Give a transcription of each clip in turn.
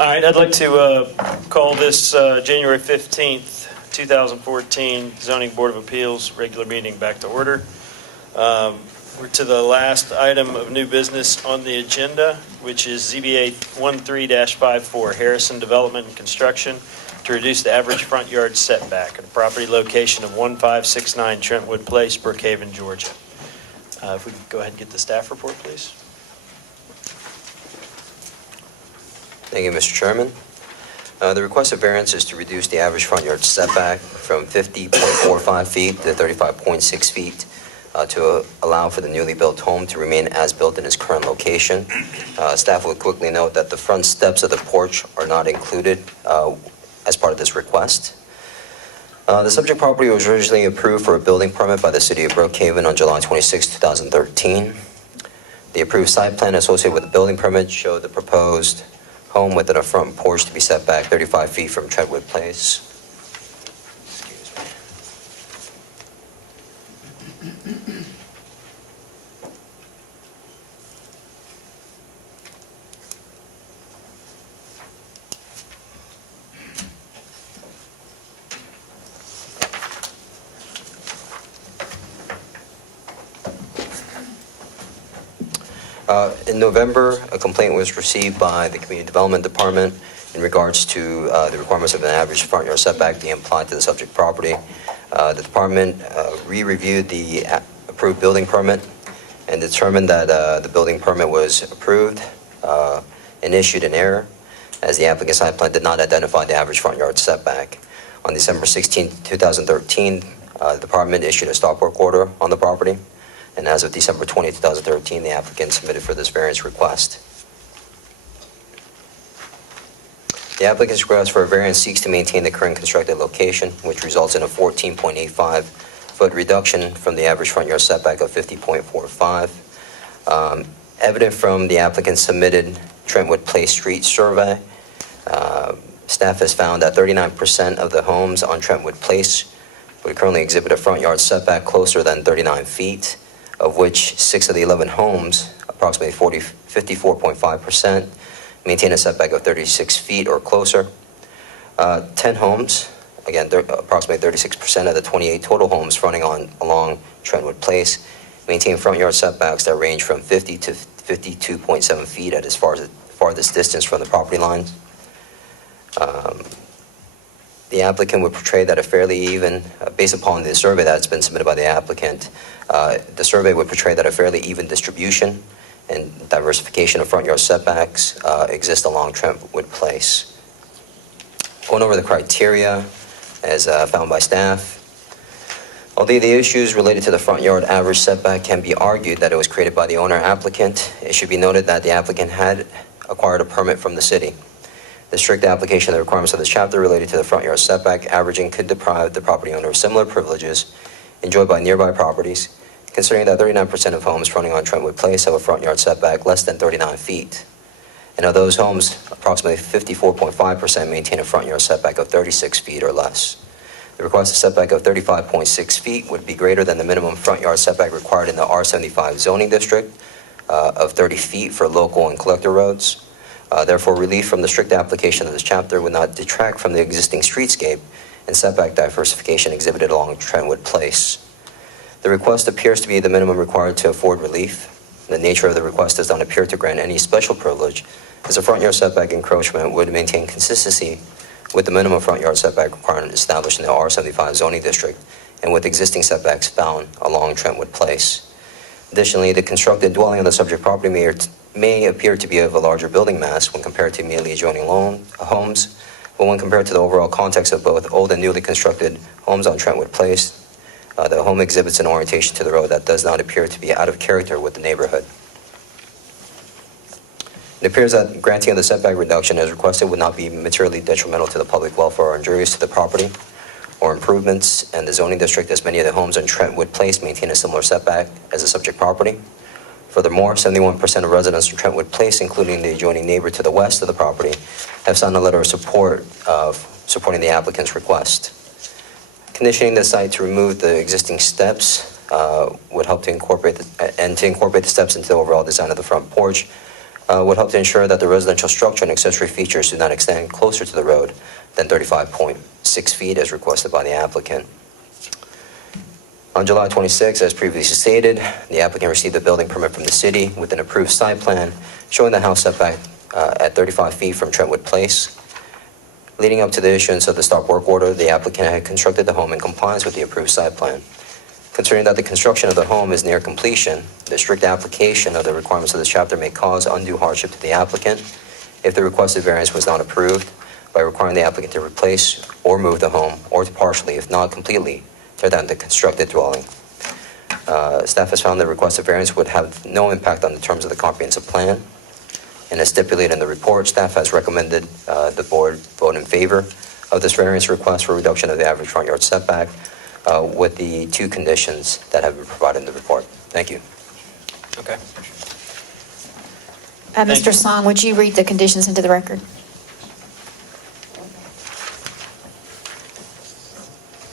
All right, I'd like to call this January 15th, 2014 Zoning Board of Appeals regular meeting back to order. We're to the last item of new business on the agenda, which is ZBA 13-54, Harrison Development and Construction, to reduce the average front yard setback at a property location of 1569 Trentwood Place, Brookhaven, Georgia. If we could go ahead and get the staff report, please. Thank you, Mr. Chairman. The request of variance is to reduce the average front yard setback from 50.45 feet to 35.6 feet to allow for the newly built home to remain as built in its current location. Staff will quickly note that the front steps of the porch are not included as part of this request. The subject property was originally approved for a building permit by the City of Brookhaven on July 26, 2013. The approved site plan associated with the building permit showed the proposed home within a front porch to be set back 35 feet from Trentwood Place. In November, a complaint was received by the Community Development Department in regards to the requirements of an average front yard setback being applied to the subject property. The department re-reviewed the approved building permit and determined that the building permit was approved and issued in error, as the applicant's site plan did not identify the average front yard setback. On December 16, 2013, the department issued a stop work order on the property. And as of December 20, 2013, the applicant submitted for this variance request. The applicant's request for a variance seeks to maintain the current constructed location, which results in a 14.85-foot reduction from the average front yard setback of 50.45. Evident from the applicant's submitted Trentwood Place street survey, staff has found that 39% of the homes on Trentwood Place would currently exhibit a front yard setback closer than 39 feet. Of which 6 of the 11 homes, approximately 54.5%, maintain a setback of 36 feet or closer. 10 homes, again, approximately 36% of the 28 total homes fronting along Trentwood Place, maintain front yard setbacks that range from 50 to 52.7 feet at its farthest distance from the property lines. The applicant would portray that a fairly even, based upon the survey that's been submitted by the applicant, the survey would portray that a fairly even distribution and diversification of front yard setbacks exist along Trentwood Place. Going over the criteria as found by staff, although the issues related to the front yard average setback can be argued that it was created by the owner applicant, it should be noted that the applicant had acquired a permit from the city. The strict application of the requirements of this chapter related to the front yard setback averaging could deprive the property owner of similar privileges enjoyed by nearby properties, considering that 39% of homes fronting on Trentwood Place have a front yard setback less than 39 feet. And of those homes, approximately 54.5% maintain a front yard setback of 36 feet or less. The requested setback of 35.6 feet would be greater than the minimum front yard setback required in the R75 zoning district of 30 feet for local and collector roads. Therefore, relief from the strict application of this chapter would not detract from the existing streetscape and setback diversification exhibited along Trentwood Place. The request appears to be the minimum required to afford relief. The nature of the request does not appear to grant any special privilege, as the front yard setback encroachment would maintain consistency with the minimum front yard setback requirement established in the R75 zoning district and with existing setbacks found along Trentwood Place. Additionally, the constructed dwelling on the subject property may appear to be of a larger building mass when compared to immediately adjoining homes, but when compared to the overall context of both old and newly constructed homes on Trentwood Place, the home exhibits an orientation to the road that does not appear to be out of character with the neighborhood. It appears that granting of the setback reduction as requested would not be materially detrimental to the public welfare or injurious to the property or improvements in the zoning district, as many of the homes on Trentwood Place maintain a similar setback as the subject property. Furthermore, 71% of residents in Trentwood Place, including the adjoining neighbor to the west of the property, have signed a letter of support supporting the applicant's request. Conditioning the site to remove the existing steps would help to incorporate the steps into the overall design of the front porch would help to ensure that the residential structure and accessory features do not extend closer to the road than 35.6 feet as requested by the applicant. On July 26, as previously stated, the applicant received a building permit from the city with an approved site plan showing the house setback at 35 feet from Trentwood Place. Leading up to the issuance of the stop work order, the applicant had constructed the home in compliance with the approved site plan. Considering that the construction of the home is near completion, the strict application of the requirements of this chapter may cause undue hardship to the applicant if the requested variance was not approved by requiring the applicant to replace or move the home, or to partially, if not completely, tear down the constructed dwelling. Staff has found the requested variance would have no impact on the terms of the comprehensive plan. And as stipulated in the report, staff has recommended the board vote in favor of this variance request for reduction of the average front yard setback with the two conditions that have been provided in the report. Thank you. Okay. Thank Mr. you. Song, would you read the conditions into the record?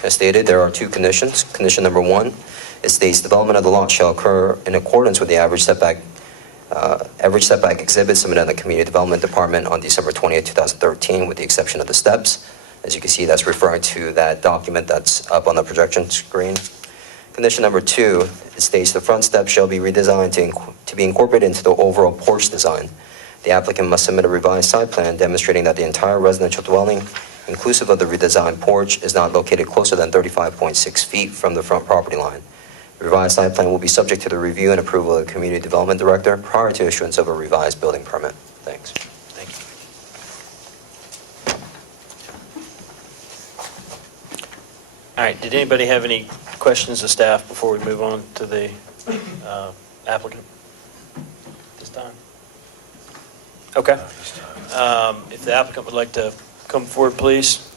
As stated, there are two conditions. Condition number one, it states development of the lot shall occur in accordance with the average setback exhibit submitted in the Community Development Department on December 20th, 2013, with the exception of the steps. As you can see, that's referring to that document that's up on the projection screen. Condition number two, it states the front steps shall be redesigned to be incorporated into the overall porch design. The applicant must submit a revised site plan demonstrating that the entire residential dwelling, inclusive of the redesigned porch, is not located closer than 35.6 feet from the front property line. The revised site plan will be subject to the review and approval of the Community Development Director prior to issuance of a revised building permit. Thanks. Thank you. All right, did anybody have any questions of staff before we move on to the applicant this time? Okay. If the applicant would like to come forward, please.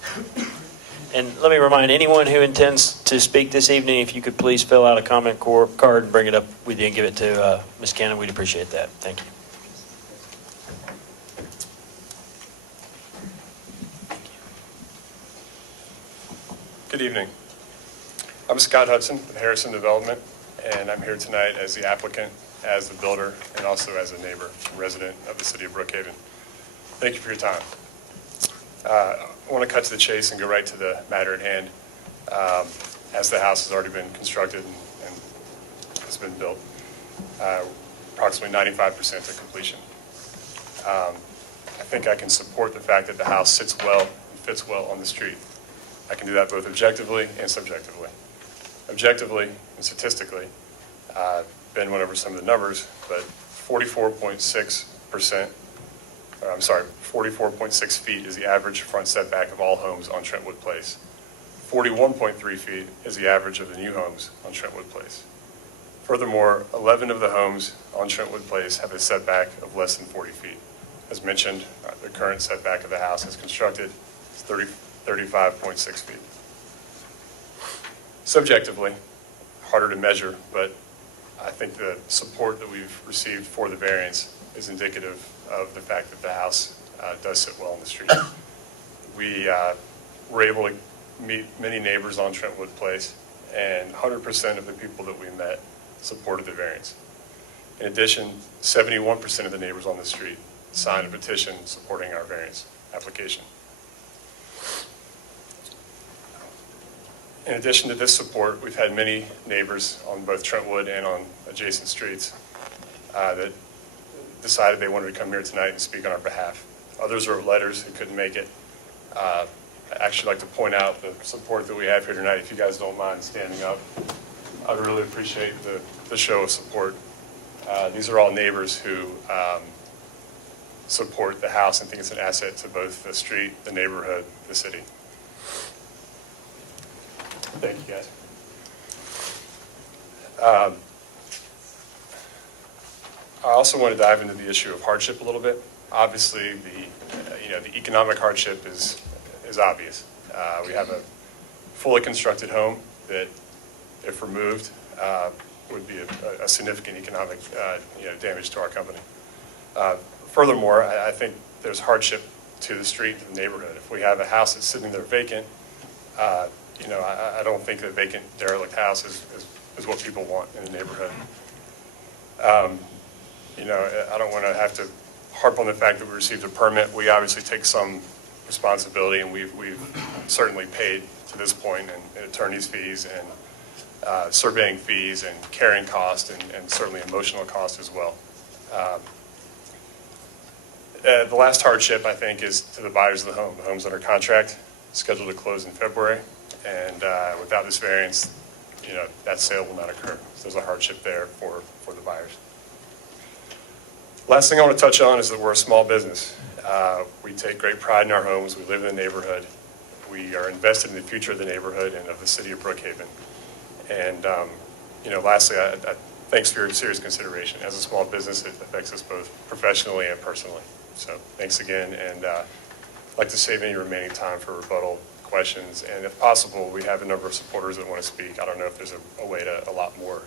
And let me remind anyone who intends to speak this evening, if you could please fill out a comment card and bring it up with you and give it to Ms. Cannon, we'd appreciate that. Thank you. Good evening. I'm Scott Hudson with Harrison Development, and I'm here tonight as the applicant, as the builder, and also as a neighbor and resident of the city of Brookhaven. Thank you for your time. I want to cut to the chase and go right to the matter at hand, as the house has already been constructed and has been built, approximately 95% to completion. I think I can support the fact that the house sits well and fits well on the street. I can do that both objectively and subjectively. Objectively and statistically, Ben went over some of the numbers, but 44.6 feet is the average front setback of all homes on Trentwood Place. 41.3 feet is the average of the new homes on Trentwood Place. Furthermore, 11 of the homes on Trentwood Place have a setback of less than 40 feet. As mentioned, the current setback of the house as constructed is 35.6 feet. Subjectively, harder to measure, but I think the support that we've received for the variance is indicative of the fact that the house does sit well on the street. We were able to meet many neighbors on Trentwood Place, and 100% of the people that we met supported the variance. In addition, 71% of the neighbors on the street signed a petition supporting our variance application. In addition to this support, we've had many neighbors on both Trentwood and on adjacent streets that decided they wanted to come here tonight and speak on our behalf. Others wrote letters who couldn't make it. I'd actually like to point out the support that we have here tonight. If you guys don't mind standing up, I'd really appreciate the show of support. These are all neighbors who support the house and think it's an asset to both the street, the neighborhood, the city. Thank you, guys. I also want to dive into the issue of hardship a little bit. Obviously, the economic hardship is obvious. We have a fully constructed home that, if removed, would be a significant economic damage to our company. Furthermore, I think there's hardship to the street and the neighborhood. If we have a house that's sitting there vacant, I don't think a vacant, derelict house is what people want in the neighborhood. I don't want to have to harp on the fact that we received a permit. We obviously take some responsibility, and we've certainly paid to this point in attorney's fees and surveying fees and carrying cost and certainly emotional cost as well. The last hardship, I think, is to the buyers of the home. The home's under contract, scheduled to close in February, and without this variance, that sale will not occur. So there's a hardship there for the buyers. Last thing I want to touch on is that we're a small business. We take great pride in our homes. We live in the neighborhood. We are invested in the future of the neighborhood and of the city of Brookhaven. And, lastly, thanks for your serious consideration. As a small business, it affects us both professionally and personally. So thanks again, and I'd like to save any remaining time for rebuttal questions. And if possible, we have a number of supporters that want to speak. I don't know if there's a way to allot more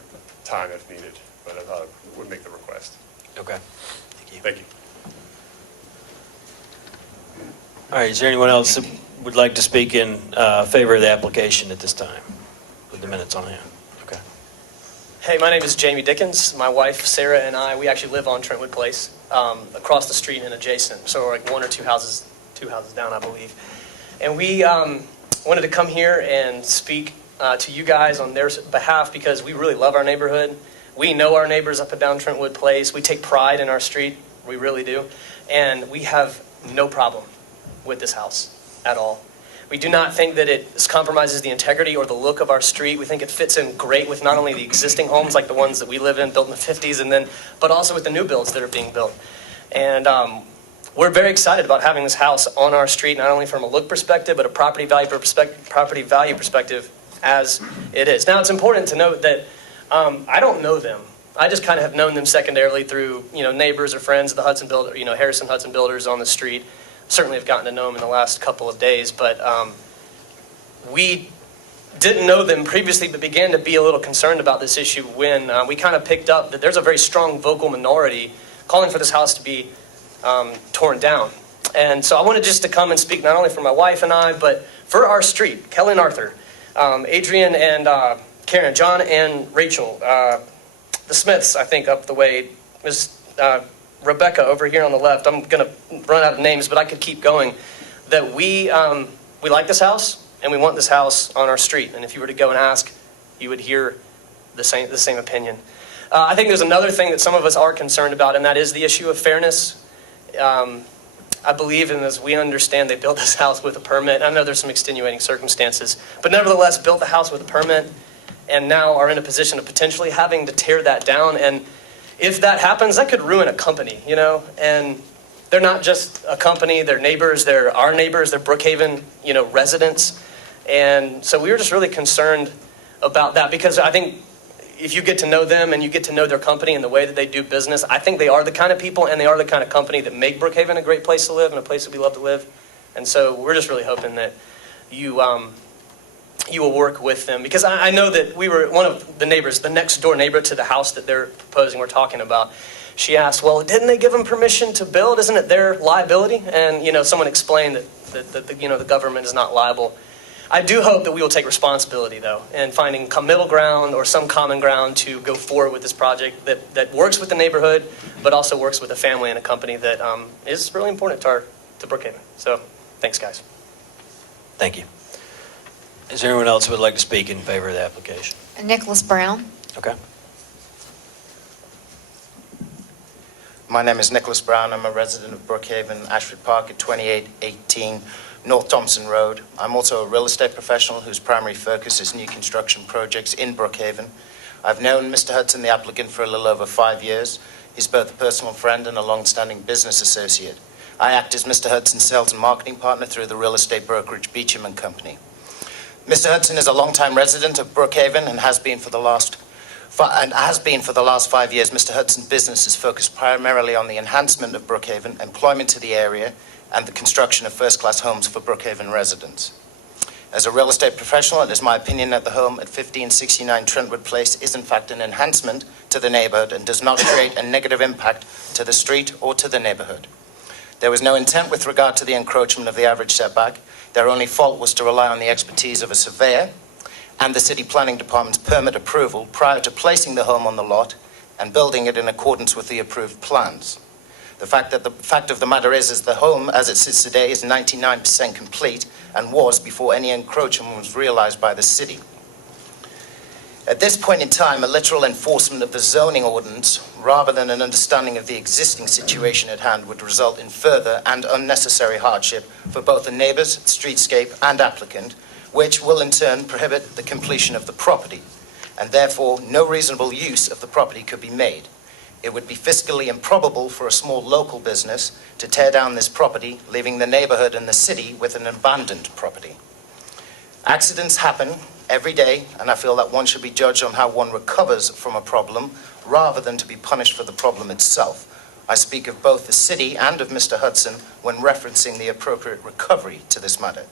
time if needed, but I thought I would make the request. Okay. Thank you. Thank you. All right, is there anyone else that would like to speak in favor of the application at this time with the minutes on hand? Okay. Hey, my name is Jamie Dickens. My wife, Sarah, and I, we actually live on Trentwood Place, across the street and adjacent. So we're like one or two houses down, I believe. And we wanted to come here and speak to you guys on their behalf because we really love our neighborhood. We know our neighbors up and down Trentwood Place. We take pride in our street. We really do. And we have no problem with this house at all. We do not think that it compromises the integrity or the look of our street. We think it fits in great with not only the existing homes like the ones that we live in, built in the 50s, but also with the new builds that are being built. And we're very excited about having this house on our street, not only from a look perspective, but a property value perspective as it is. Now, it's important to note that I don't know them. I just kind of have known them secondarily through, neighbors or friends of the Hudson Builder, Harrison Hudson Builders on the street. Certainly have gotten to know them in the last couple of days, but we didn't know them previously, but began to be a little concerned about this issue when we kind of picked up that there's a very strong vocal minority calling for this house to be torn down. And so I wanted just to come and speak not only for my wife and I, but for our street, Kelly and Arthur, Adrian and Karen, John and Rachel, the Smiths, I think, up the way, Ms. Rebecca over here on the left. I'm going to run out of names, but I could keep going. That we like this house, and we want this house on our street. And if you were to go and ask, you would hear the same opinion. I think there's another thing that some of us are concerned about, and that is the issue of fairness. I believe, and as we understand, they built this house with a permit. I know there's some extenuating circumstances, but nevertheless built the house with a permit, and now are in a position of potentially having to tear that down. And if that happens, that could ruin a company, and they're not just a company, they're neighbors, they're our neighbors, they're Brookhaven, residents. And so we were just really concerned about that because I think if you get to know them and you get to know their company and the way that they do business, I think they are the kind of people and they are the kind of company that make Brookhaven a great place to live and a place that we love to live. And so we're just really hoping that you will work with them, because I know that we were one of the neighbors, the next door neighbor to the house that they're proposing, we're talking about. She asked, well, didn't they give them permission to build? Isn't it their liability? And, someone explained that the government is not liable. I do hope that we will take responsibility, though, in finding middle ground or some common ground to go forward with this project that works with the neighborhood, but also works with a family and a company that is really important to Brookhaven. So, thanks, guys. Thank you. Is there anyone else who would like to speak in favor of the application? Nicholas Brown. Okay. My name is Nicholas Brown. I'm a resident of Brookhaven, Ashford Park at 2818 North Thompson Road. I'm also a real estate professional whose primary focus is new construction projects in Brookhaven. I've known Mr. Hudson, the applicant, for a little over 5 years. He's both a personal friend and a long-standing business associate. I act as Mr. Hudson's sales and marketing partner through the real estate brokerage Beecham & Company. Mr. Hudson is a long-time resident of Brookhaven and has been for the last 5 years. Mr. Hudson's business is focused primarily on the enhancement of Brookhaven, employment to the area, and the construction of first-class homes for Brookhaven residents. As a real estate professional, it is my opinion that the home at 1569 Trentwood Place is in fact an enhancement to the neighborhood and does not create a negative impact to the street or to the neighborhood. There was no intent with regard to the encroachment of the average setback. Their only fault was to rely on the expertise of a surveyor and the City Planning Department's permit approval prior to placing the home on the lot and building it in accordance with the approved plans. The fact of the matter is the home, as it sits today, is 99% complete and was before any encroachment was realized by the city. At this point in time, a literal enforcement of the zoning ordinance, rather than an understanding of the existing situation at hand, would result in further and unnecessary hardship for both the neighbors, streetscape, and applicant, which will in turn prohibit the completion of the property, and therefore no reasonable use of the property could be made. It would be fiscally improbable for a small local business to tear down this property, leaving the neighborhood and the city with an abandoned property. Accidents happen every day, and I feel that one should be judged on how one recovers from a problem rather than to be punished for the problem itself. I speak of both the city and of Mr. Hudson when referencing the appropriate recovery to this matter.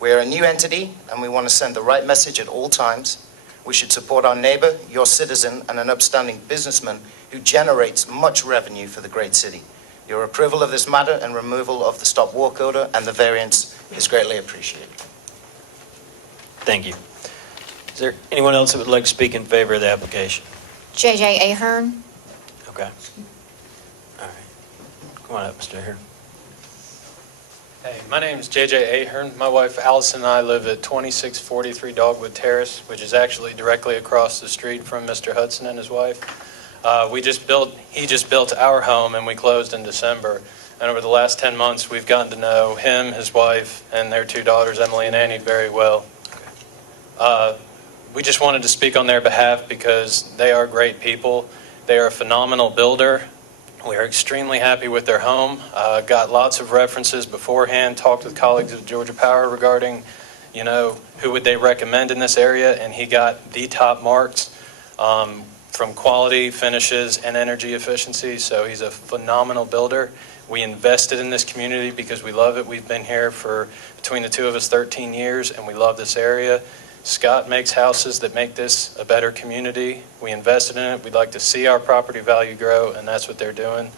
We are a new entity, and we want to send the right message at all times. We should support our neighbor, your citizen, and an upstanding businessman who generates much revenue for the great city. Your approval of this matter and removal of the stop work order and the variance is greatly appreciated. Thank you. Is there anyone else that would like to speak in favor of the application? J.J. Ahern. Okay. All right. Come on up, Mr. Ahern. Hey, my name is J.J. Ahern. My wife Allison and I live at 2643 Dogwood Terrace, which is actually directly across the street from Mr. Hudson and his wife. He just built our home, and we closed in December. And over the last 10 months, we've gotten to know him, his wife, and their two daughters, Emily and Annie, very well. We just wanted to speak on their behalf because they are great people. They are a phenomenal builder. We are extremely happy with their home. Got lots of references beforehand, talked with colleagues at Georgia Power regarding, who would they recommend in this area, and he got the top marks from quality, finishes, and energy efficiency. So he's a phenomenal builder. We invested in this community because we love it. We've been here for, between the two of us, 13 years, and we love this area. Scott makes houses that make this a better community. We invested in it. We'd like to see our property value grow, and that's what they're doing.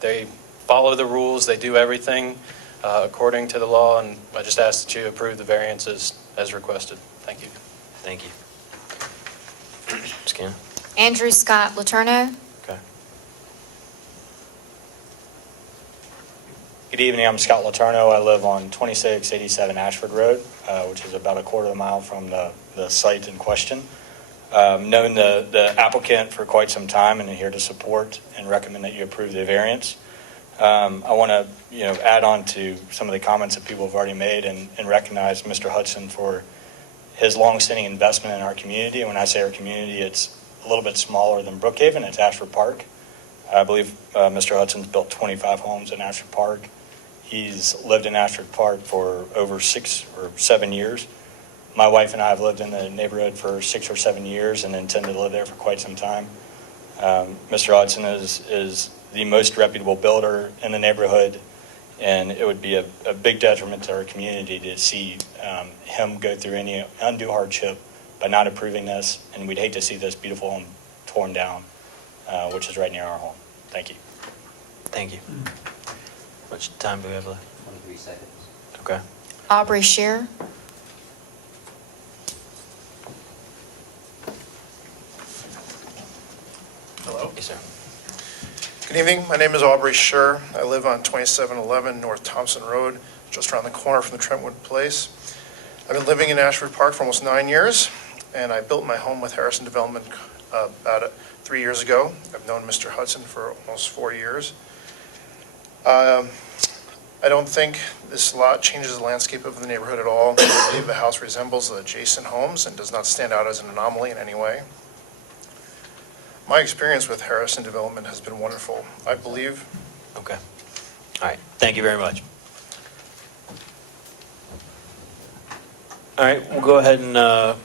They follow the rules. They do everything according to the law, and I just ask that you approve the variances as requested. Thank you. Thank you. Scan. Andrew Scott Letourneau. Okay. Good evening, I'm Scott Letourneau. I live on 2687 Ashford Road, which is about a quarter of a mile from the site in question. Known the applicant for quite some time and here to support and recommend that you approve the variance. I want to add on to some of the comments that people have already made and recognize Mr. Hudson for his long-standing investment in our community. And when I say our community, it's a little bit smaller than Brookhaven. It's Ashford Park. I believe Mr. Hudson's built 25 homes in Ashford Park. He's lived in Ashford Park for over 6 or 7 years. My wife and I have lived in the neighborhood for 6 or 7 years and intend to live there for quite some time. Mr. Hudson is the most reputable builder in the neighborhood, and it would be a big detriment to our community to see him go through any undue hardship by not approving this, and we'd hate to see this beautiful home torn down, which is right near our home. Thank you. Thank you. How much time do we have left? 23 seconds. Okay. Aubrey Shearer. Hello. Yes, sir. Good evening. My name is Aubrey Scher. I live on 2711 North Thompson Road, just around the corner from the Trentwood Place. I've been living in Ashford Park for almost 9 years, and I built my home with Harrison Development about 3 years ago. I've known Mr. Hudson for almost 4 years. I don't think this lot changes the landscape of the neighborhood at all. I believe the house resembles the adjacent homes and does not stand out as an anomaly in any way. My experience with Harrison Development has been wonderful. I believe. Okay. All right. Thank you very much. All right. We'll go ahead and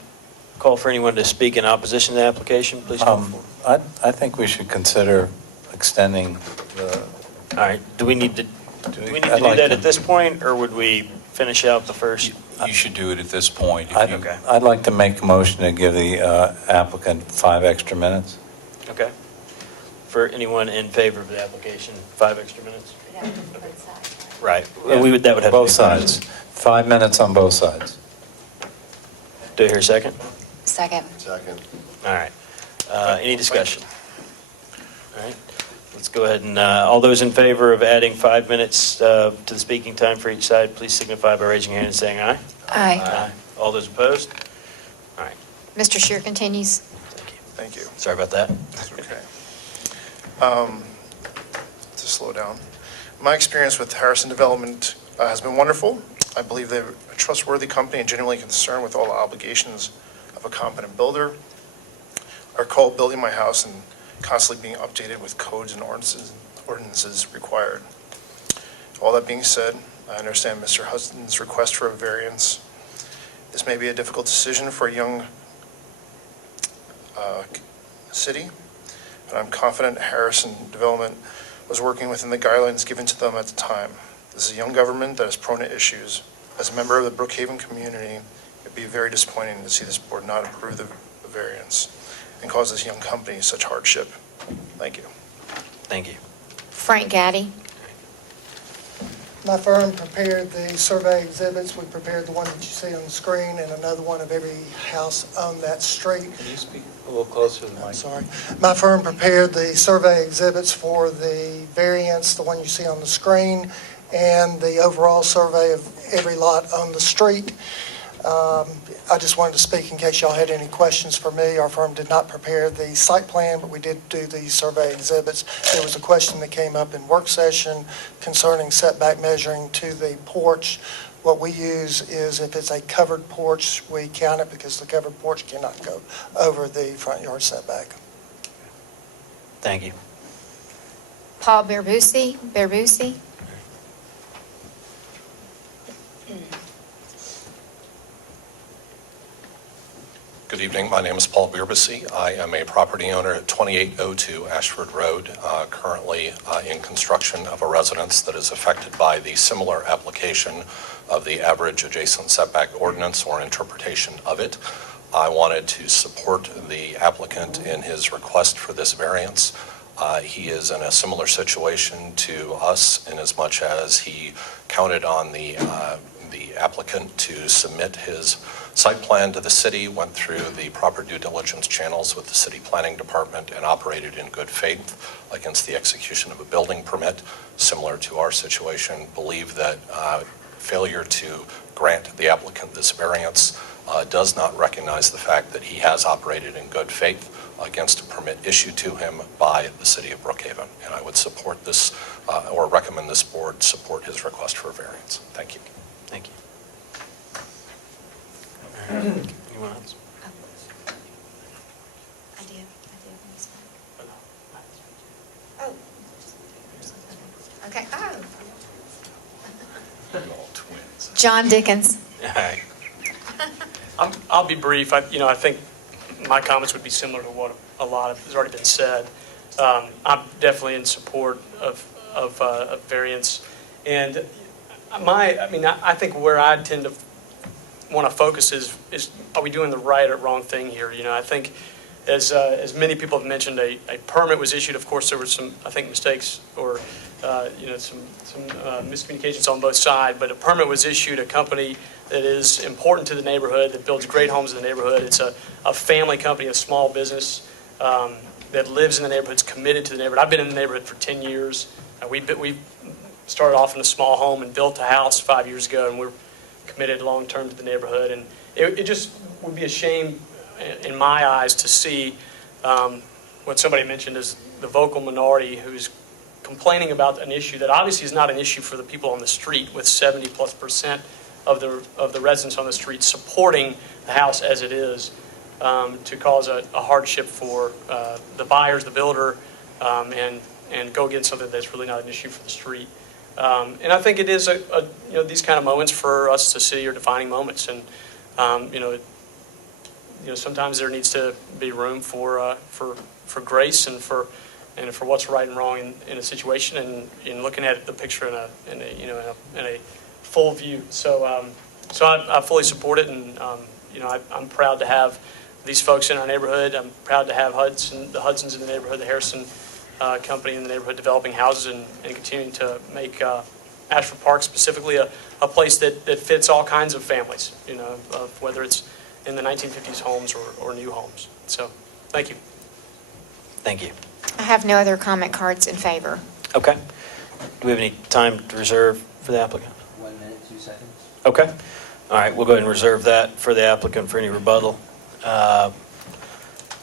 call for anyone to speak in opposition to the application. Please come forward. I think we should consider extending the. All right. Do we need to do I'd like that to- at this point, or would we finish out the first? You should do it at this point. If you- Okay. I'd like to make a motion to give the applicant 5 extra minutes. Okay. For anyone in favor of the application, 5 extra minutes? Right. That would have to Both be- sides. 5 minutes on both sides. Do I hear a second? Second. Second. All right. Any discussion? All right. let's go ahead and, all those in favor of adding 5 minutes to the speaking time for each side, please signify by raising your hand and saying aye. Aye. All those opposed? All right, Mr. Shear continues. thank you. Thank you. Sorry about that. That's okay. To slow down. My experience with Harrison Development has been wonderful. I believe they're a trustworthy company and genuinely concerned with all the obligations of a competent builder. Our call building my house and constantly being updated with codes and ordinances required. All that being said, I understand Mr. Hudson's request for a variance. This may be a difficult decision for a young city, but I'm confident Harrison Development was working within the guidelines given to them at the time. This is a young government that is prone to issues. As a member of the Brookhaven community, it'd be very disappointing to see this board not approve the variance and cause this young company such hardship. Thank you. Thank you. Frank Gaddy. My firm prepared the survey exhibits. We prepared the one that you see on the screen and another one of every house on that street. Can you speak a little closer to the I'm mic? sorry. My firm prepared the survey exhibits for the variance, the one you see on the screen, and the overall survey of every lot on the street. I just wanted to speak in case y'all had any questions for me. Our firm did not prepare the site plan, but we did do the survey exhibits. There was a question that came up in work session concerning setback measuring to the porch. What we use is if it's a covered porch, we count it because the covered porch cannot go over the front yard setback. Thank you. Paul Berbusi. Good evening. My name is Paul Birbisi. I am a property owner at 2802 Ashford Road, currently in construction of a residence that is affected by the similar application of the average adjacent setback ordinance or interpretation of it. I wanted to support the applicant in his request for this variance. He is in a similar situation to us in as much as he counted on the applicant to submit his site plan to the city, went through the proper due diligence channels with the city planning department, and operated in good faith against the execution of a building permit. Similar to our situation, believe that failure to grant the applicant this variance does not recognize the fact that he has operated in good faith against a permit issued to him by the city of Brookhaven. And I would support this, or recommend this board support his request for a variance. Thank you. Thank you. Anyone else? I do. Oh. Okay. Oh. All twins. John Dickens. All right. I'll be brief. I think my comments would be similar to what a lot of has already been said. I'm definitely in support of variance, and I think where I tend to want to focus is are we doing the right or wrong thing here? I think as many people have mentioned, a permit was issued. Of course, there were some, I think, mistakes or some miscommunications on both sides, but a permit was issued. A company that is important to the neighborhood, that builds great homes in the neighborhood. It's a family company, a small business that lives in the neighborhood, is committed to the neighborhood. I've been in the neighborhood for 10 years. We started off in a small home and built a house 5 years ago, and we're committed long-term to the neighborhood. And it just would be a shame in my eyes to see what somebody mentioned as the vocal minority who's complaining about an issue that obviously is not an issue for the people on the street, with 70+% of the residents on the street supporting the house as it is, to cause a hardship for the buyers, the builder, and go against something that's really not an issue for the street. And I think it is these kind of moments for us to see are defining moments, and sometimes there needs to be room for grace and for what's right and wrong in a situation, and in looking at the picture in a full view. So I fully support it, and I'm proud to have these folks in our neighborhood. I'm proud to have the Hudsons in the neighborhood, the Harrison company in the neighborhood, developing houses and continuing to make Ashford Park specifically a place that fits all kinds of families, whether it's in the 1950s homes or new homes. So thank you. Thank you. I have no other comment cards in favor. Okay. Do we have any time to reserve for the applicant? 1 minute, 2 seconds. Okay. All right, we'll go ahead and reserve that for the applicant for any rebuttal.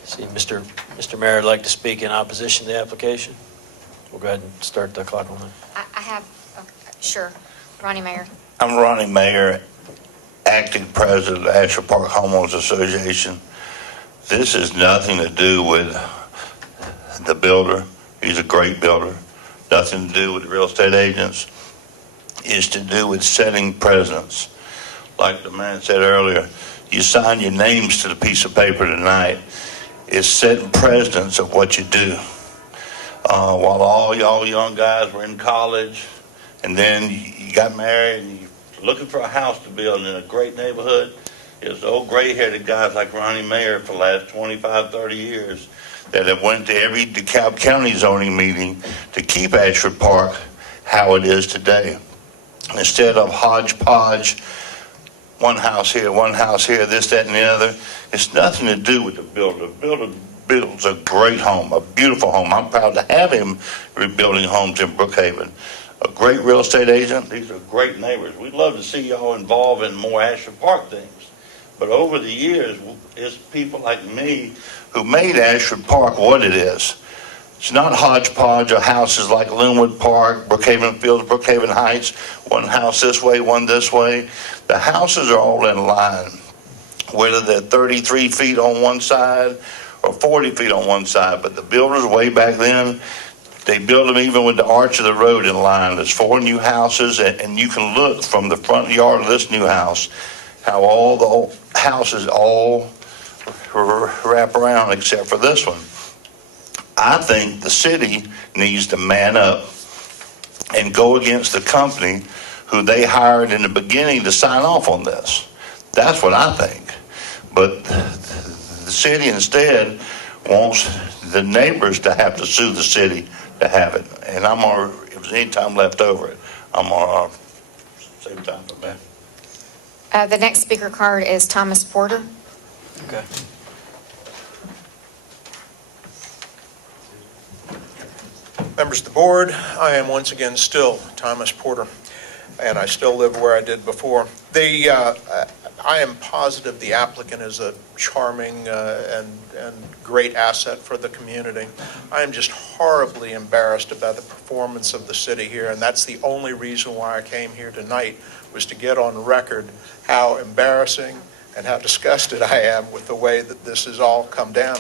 See, Mr. Mayor would like to speak in opposition to the application. We'll go ahead and start the clock on that. I have, okay, sure. Ronnie Mayer. I'm Ronnie Mayer, acting president of the Ashford Park Homeowners Association. This has nothing to do with the builder. He's a great builder. Nothing to do with the real estate agents. It's to do with setting precedents. Like the man said earlier, you sign your names to the piece of paper tonight. It's setting precedents of what you do. While all y'all young guys were in college, and then you got married, and you're looking for a house to build in a great neighborhood, it's old gray-headed guys like Ronnie Mayer for the last 25, 30 years that have went to every DeKalb County zoning meeting to keep Ashford Park how it is today. Instead of hodgepodge, one house here, this, that, and the other, it's nothing to do with the builder. The builder builds a great home, a beautiful home. I'm proud to have him rebuilding homes in Brookhaven. A great real estate agent. These are great neighbors. We'd love to see y'all involved in more Ashford Park things. But over the years, it's people like me who made Ashford Park what it is. It's not hodgepodge of houses like Linwood Park, Brookhaven Fields, Brookhaven Heights, one house this way, one this way. The houses are all in line, whether they're 33 feet on one side or 40 feet on one side. But the builders way back then, they built them even with the arch of the road in line. There's 4 new houses, and you can look from the front yard of this new house how all the old houses all wrap around except for this one. I think the city needs to man up and go against the company who they hired in the beginning to sign off on this. That's what I think. But the city instead wants the neighbors to have to sue the city to have it. And if there's any time left over, I'm going to save time for that. The next speaker card is Thomas Porter. Okay. Members of the board, I am once again still Thomas Porter, and I still live where I did before. I am positive the applicant is a charming and great asset for the community. I am just horribly embarrassed about the performance of the city here, and that's the only reason why I came here tonight, was to get on record how embarrassing and how disgusted I am with the way that this has all come down.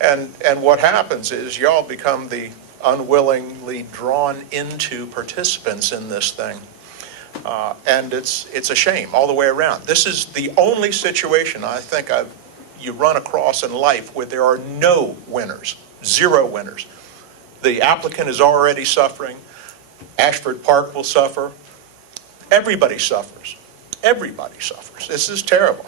And what happens is y'all become the unwillingly drawn into participants in this thing. And it's a shame all the way around. This is the only situation I think you run across in life where there are no winners, 0 winners. The applicant is already suffering. Ashford Park will suffer. Everybody suffers. Everybody suffers. This is terrible.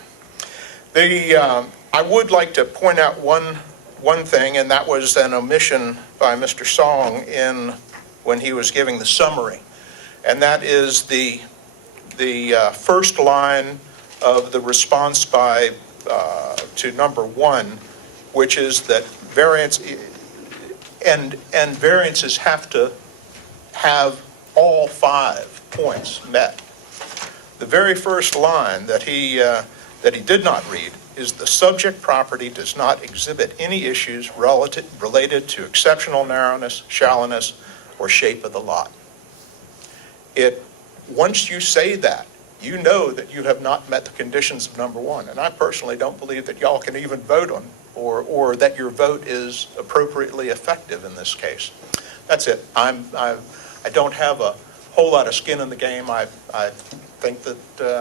I would like to point out one thing, and that was an omission by Mr. Song when he was giving the summary. And that is the first line of the response to number 1, which is that variance and variances have to have all 5 points met. The very first line that he did not read is the subject property does not exhibit any issues related to exceptional narrowness, shallowness, or shape of the lot. Once you say that, you know that you have not met the conditions of number 1. And I personally don't believe that y'all can even vote on, or that your vote is appropriately effective in this case. That's it. I don't have a whole lot of skin in the game. I think that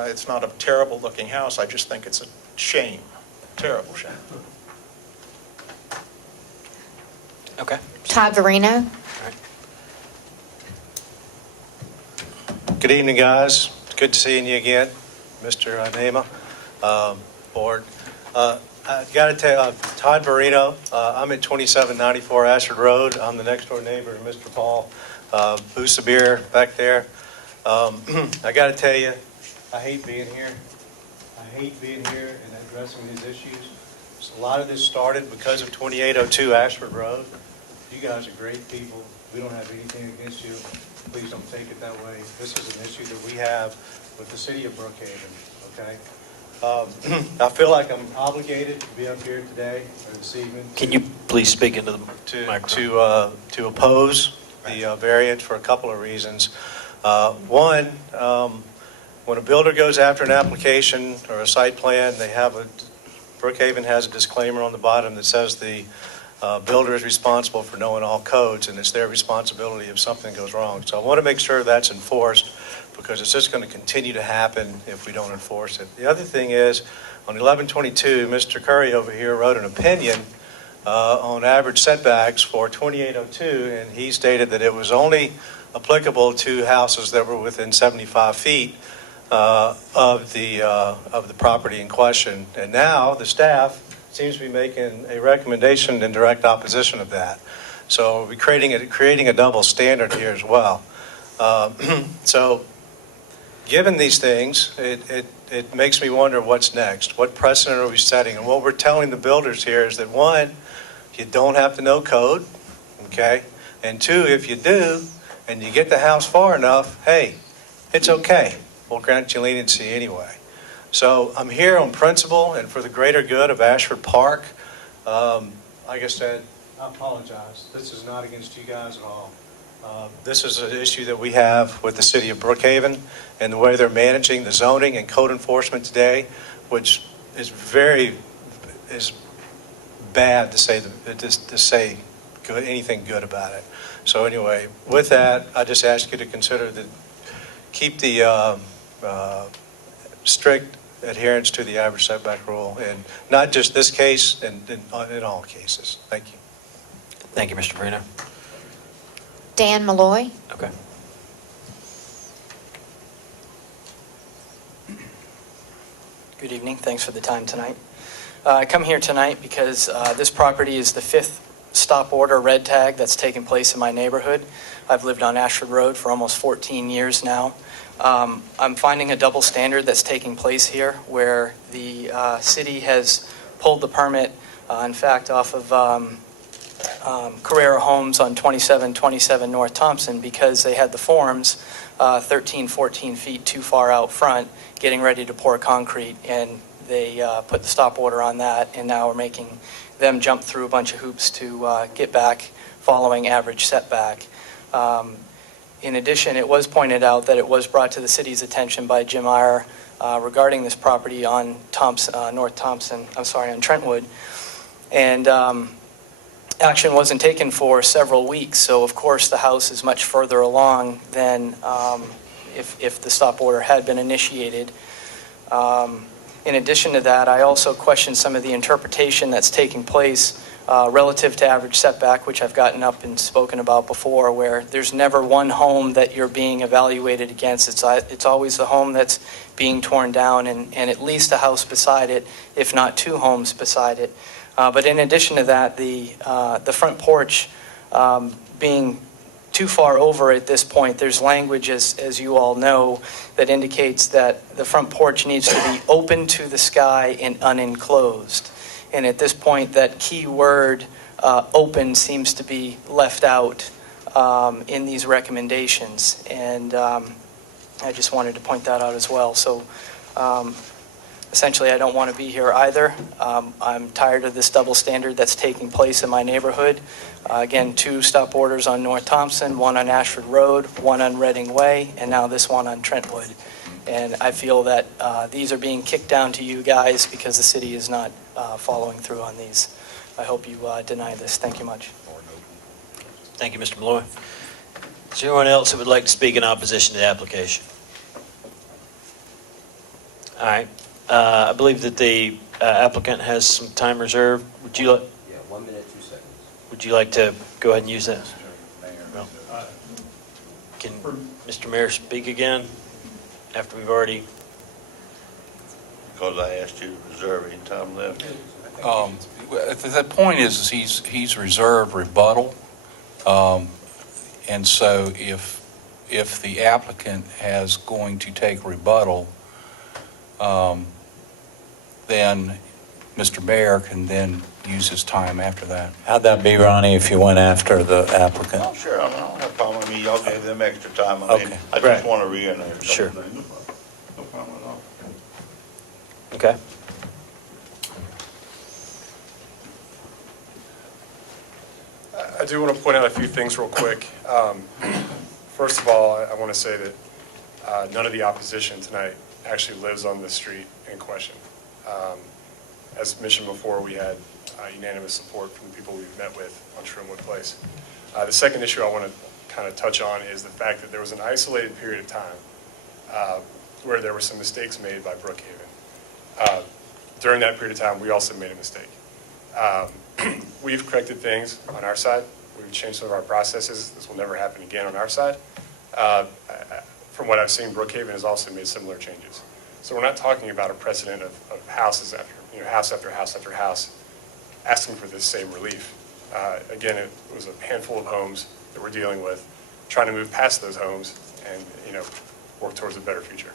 it's not a terrible looking house. I just think it's a shame, terrible shame. Okay. Todd Verino. Good evening, guys. Good seeing you again, Mr. Nema, board. I got to tell you, Todd Verino. I'm at 2794 Ashford Road. I'm the next door neighbor to Mr. Paul Busabir back there. I got to tell you, I hate being here. I hate being here and addressing these issues. So a lot of this started because of 2802 Ashford Road. You guys are great people. We don't have anything against you. Please don't take it that way. This is an issue that we have with the city of Brookhaven, okay? I feel like I'm obligated to be up here today or this evening. Can you please speak into the microphone? To oppose the variance for a couple of reasons. One, when a builder goes after an application or a site plan, Brookhaven has a disclaimer on the bottom that says the builder is responsible for knowing all codes, and it's their responsibility if something goes wrong. So I want to make sure that's enforced, because it's just going to continue to happen if we don't enforce it. The other thing is, on 11/22, Mr. Curry over here wrote an opinion on average setbacks for 2802, and he stated that it was only applicable to houses that were within 75 feet of the property in question. And now the staff seems to be making a recommendation in direct opposition of that. So we're creating a double standard here as well. So given these things, it makes me wonder what's next. What precedent are we setting? And what we're telling the builders here is that, one, you don't have to know code, okay? And two, if you do, and you get the house far enough, hey, it's okay. We'll grant you leniency anyway. So I'm here on principle and for the greater good of Ashford Park. Like I said, I apologize. This is not against you guys at all. This is an issue that we have with the city of Brookhaven and the way they're managing the zoning and code enforcement today, which is bad to say anything good about it. So anyway, with that, I just ask you to consider that, keep the strict adherence to the average setback rule, and not just this case, and in all cases. Thank you. Thank you, Mr. Marino. Dan Malloy. Okay. Good evening. Thanks for the time tonight. I come here tonight because this property is the fifth stop order red tag that's taken place in my neighborhood. I've lived on Ashford Road for almost 14 years now. I'm finding a double standard that's taking place here, where the city has pulled the permit, in fact, off of Carrera Homes on 2727 North Thompson, because they had the forms 13, 14 feet too far out front, getting ready to pour concrete, and they put the stop order on that, and now we're making them jump through a bunch of hoops to get back following average setback. In addition, it was pointed out that it was brought to the city's attention by Jim Iyer regarding this property on on Trentwood, and action wasn't taken for several weeks. So of course the house is much further along than if the stop order had been initiated. In addition to that, I also question some of the interpretation that's taking place relative to average setback, which I've gotten up and spoken about before, where there's never one home that you're being evaluated against. It's always the home that's being torn down, and at least a house beside it, if not two homes beside it. But in addition to that, the front porch being too far over at this point, there's language, as you all know, that indicates that the front porch needs to be open to the sky and unenclosed. And at this point, that key word, open, seems to be left out in these recommendations. And I just wanted to point that out as well. So essentially, I don't want to be here either. I'm tired of this double standard that's taking place in my neighborhood. Again, 2 stop orders on North Thompson, 1 on Ashford Road, 1 on Reading Way, and now this one on Trentwood. And I feel that these are being kicked down to you guys because the city is not following through on these. I hope you deny this. Thank you much. Thank you, Mr. Malloy. Is there anyone else that would like to speak in opposition to the application? All right. I believe that the applicant has some time reserved. Would you like? Yeah, 1 minute, 2 seconds. Would you like to go ahead and use that? Well, can Mr. Mayor speak again after we've already? Because I asked you to reserve any time left. The point is he's reserved rebuttal, and so if the applicant is going to take rebuttal, then Mr. Bayer can then use his time after that. How'd that be, Ronnie, if you went after the applicant? Oh, sure, I don't have a problem. I mean, y'all gave them extra time. I mean, Okay. I Right. just want to reiterate a couple Sure. things. No problem at all. Okay. I do want to point out a few things real quick. First of all, I want to say that none of the opposition tonight actually lives on the street in question. As mentioned before, we had unanimous support from the people we've met with on Trentwood Place. The second issue I want to kind of touch on is the fact that there was an isolated period of time where there were some mistakes made by Brookhaven. During that period of time, we also made a mistake. We've corrected things on our side. We've changed some of our processes. This will never happen again on our side. From what I've seen, Brookhaven has also made similar changes. So we're not talking about a precedent of houses after, house after house after house asking for this same relief. Again, it was a handful of homes that we're dealing with, trying to move past those homes and, work towards a better future.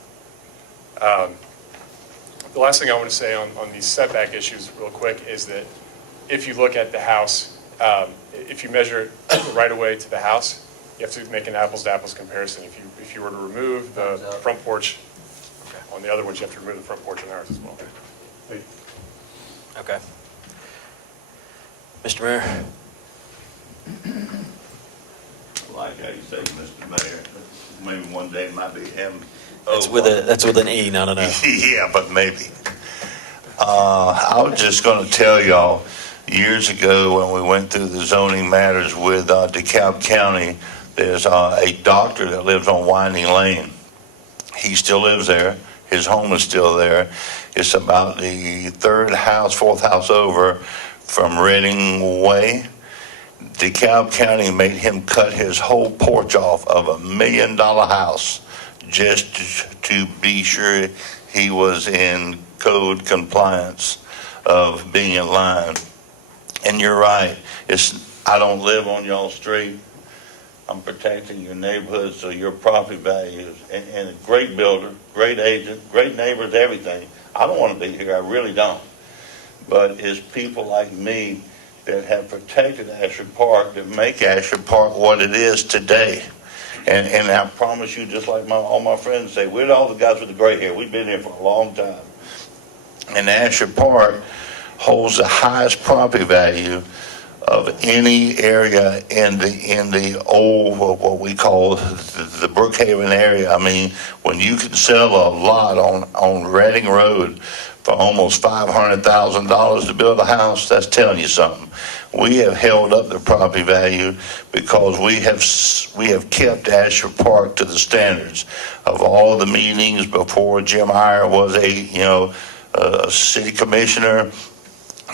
The last thing I want to say on these setback issues real quick is that if you look at the house, if you measure it right away to the house, you have to make an apples-to-apples comparison. If you were to remove the front porch, on the other ones, you have to remove the front porch on ours as well. Okay. Mr. Mayor? Like how you say, Mr. Mayor, maybe one day it might be him. That's with an E, not an O. Yeah, but maybe. I was just going to tell y'all, years ago when we went through the zoning matters with DeKalb County, there's a doctor that lives on Winding Lane. He still lives there. His home is still there. It's about the fourth house over from Reading Way. DeKalb County made him cut his whole porch off of $1 million house just to be sure he was in code compliance of being in line. And you're right, I don't live on y'all street. I'm protecting your neighborhood, so your property values, and a great builder, great agent, great neighbors, everything. I don't want to be here, I really don't. But it's people like me that have protected Ashford Park that make Ashford Park what it is today. And I promise you, just like all my friends say, we're all the guys with the gray hair. We've been here for a long time. And Ashford Park holds the highest property value of any area in the old, what we call the Brookhaven area. I mean, when you can sell a lot on Reading Road for almost $500,000 to build a house, that's telling you something. We have held up the property value because we have kept Ashford Park to the standards of all the meetings before Jim Iyer was a city commissioner.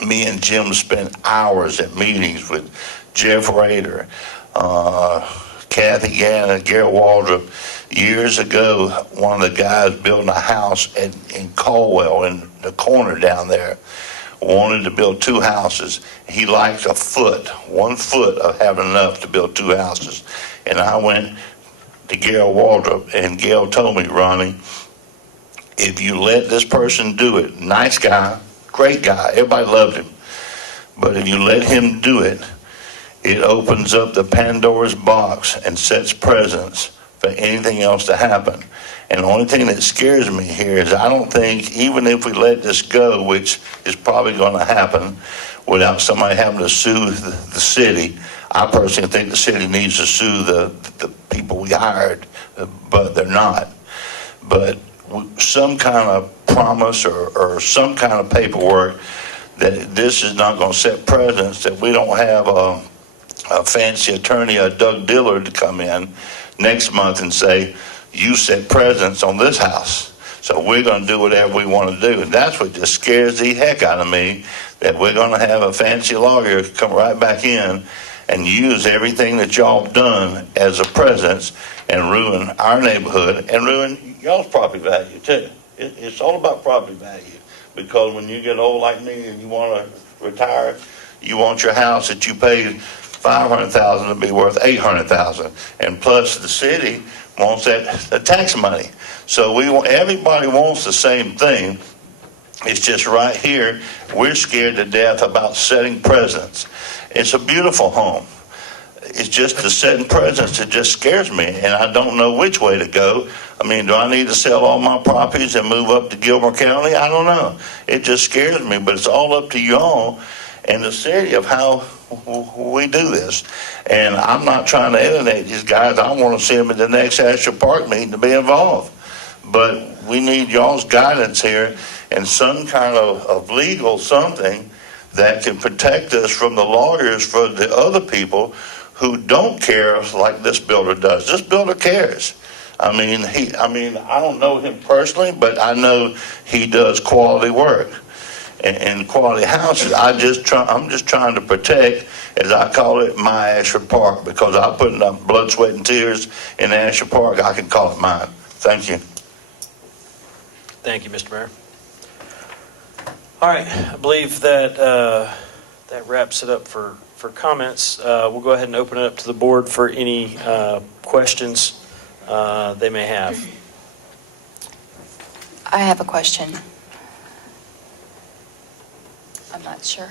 Me and Jim spent hours at meetings with Jeff Rader, Kathy Gannon, Gary Waldrop. Years ago, one of the guys building a house in Caldwell in the corner down there wanted to build two houses. He liked 1 foot of having enough to build two houses. And I went to Gary Waldrop, and Gail told me, Ronnie, if you let this person do it, nice guy, great guy, everybody loved him, but if you let him do it, it opens up the Pandora's box and sets precedents for anything else to happen. And the only thing that scares me here is I don't think, even if we let this go, which is probably going to happen without somebody having to sue the city, I personally think the city needs to sue the people we hired, but they're not. But some kind of promise or some kind of paperwork that this is not going to set precedents, that we don't have a fancy attorney, a Doug Dillard, to come in next month and say, you set precedents on this house, so we're going to do whatever we want to do. And that's what just scares the heck out of me, that we're going to have a fancy lawyer come right back in and use everything that y'all done as a precedent and ruin our neighborhood and ruin y'all's property value too. It's all about property value, because when you get old like me and you want to retire, you want your house that you paid $500,000 to be worth $800,000, and plus the city wants the tax money. So everybody wants the same thing, It's just right here. We're scared to death about setting precedents. It's a beautiful home. It's just the setting precedents that just scares me, and I don't know which way to go. I mean, do I need to sell all my properties and move up to Gilmer County? I don't know. It just scares me, but it's all up to y'all and the city of how we do this. And I'm not trying to alienate these guys. I want to see them at the next Ashford Park meeting to be involved. But we need y'all's guidance here and some kind of legal something that can protect us from the lawyers for the other people who don't care like this builder does. This builder cares. I mean, I don't know him personally, but I know he does quality work and quality houses. I'm just trying to protect, as I call it, my Ashford Park, because I put enough blood, sweat, and tears in Ashford Park. I can call it mine. Thank you. Thank you, Mr. Mayor. All right, I believe that that wraps it up for comments. We'll go ahead and open it up to the board for any questions they may have. I have a question. I'm not sure.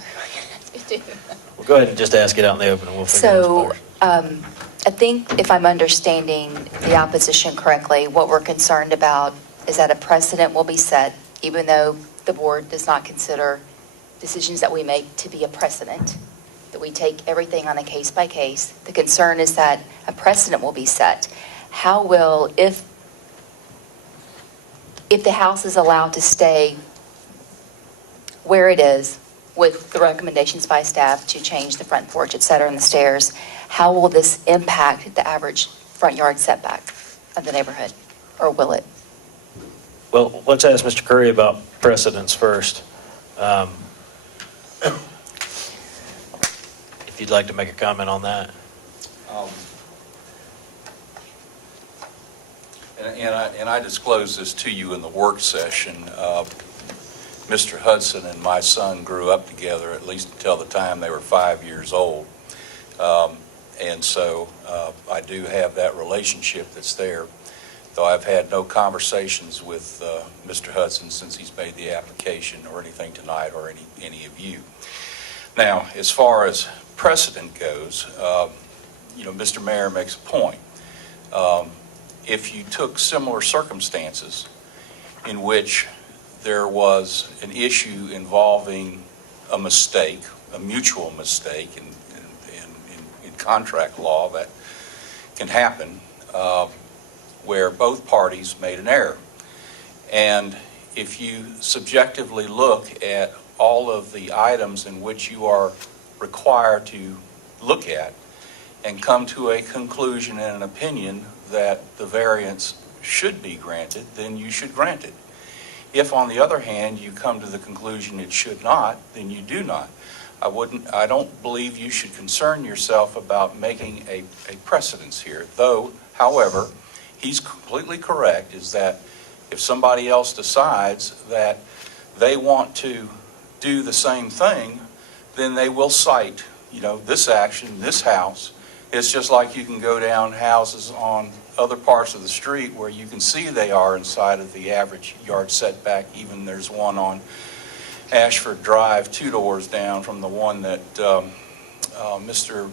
We'll go ahead and just ask it out in the open and we'll figure it out. So I think if I'm understanding the opposition correctly, what we're concerned about is that a precedent will be set, even though the board does not consider decisions that we make to be a precedent, that we take everything on a case by case. The concern is that a precedent will be set. How will, if the house is allowed to stay where it is with the recommendations by staff to change the front porch, et cetera, and the stairs, how will this impact the average front yard setback of the neighborhood, or will it? Well, let's ask Mr. Curry about precedents first. If you'd like to make a comment on that. And I disclosed this to you in the work session. Mr. Hudson and my son grew up together, at least until the time they were 5 years old. And so I do have that relationship that's there, though I've had no conversations with Mr. Hudson since he's made the application or anything tonight or any of you. Now, as far as precedent goes, Mr. Mayor makes a point. If you took similar circumstances in which there was an issue involving a mistake, a mutual mistake in contract law that can happen, where both parties made an error. And if you subjectively look at all of the items in which you are required to look at and come to a conclusion and an opinion that the variance should be granted, then you should grant it. If, on the other hand, you come to the conclusion it should not, then you do not. I don't believe you should concern yourself about making a precedence here. Though, however, he's completely correct, is that if somebody else decides that they want to do the same thing, then they will cite, this action, this house. It's just like you can go down houses on other parts of the street where you can see they are inside of the average yard setback. Even there's one on Ashford Drive, 2 doors down from the one that Mr.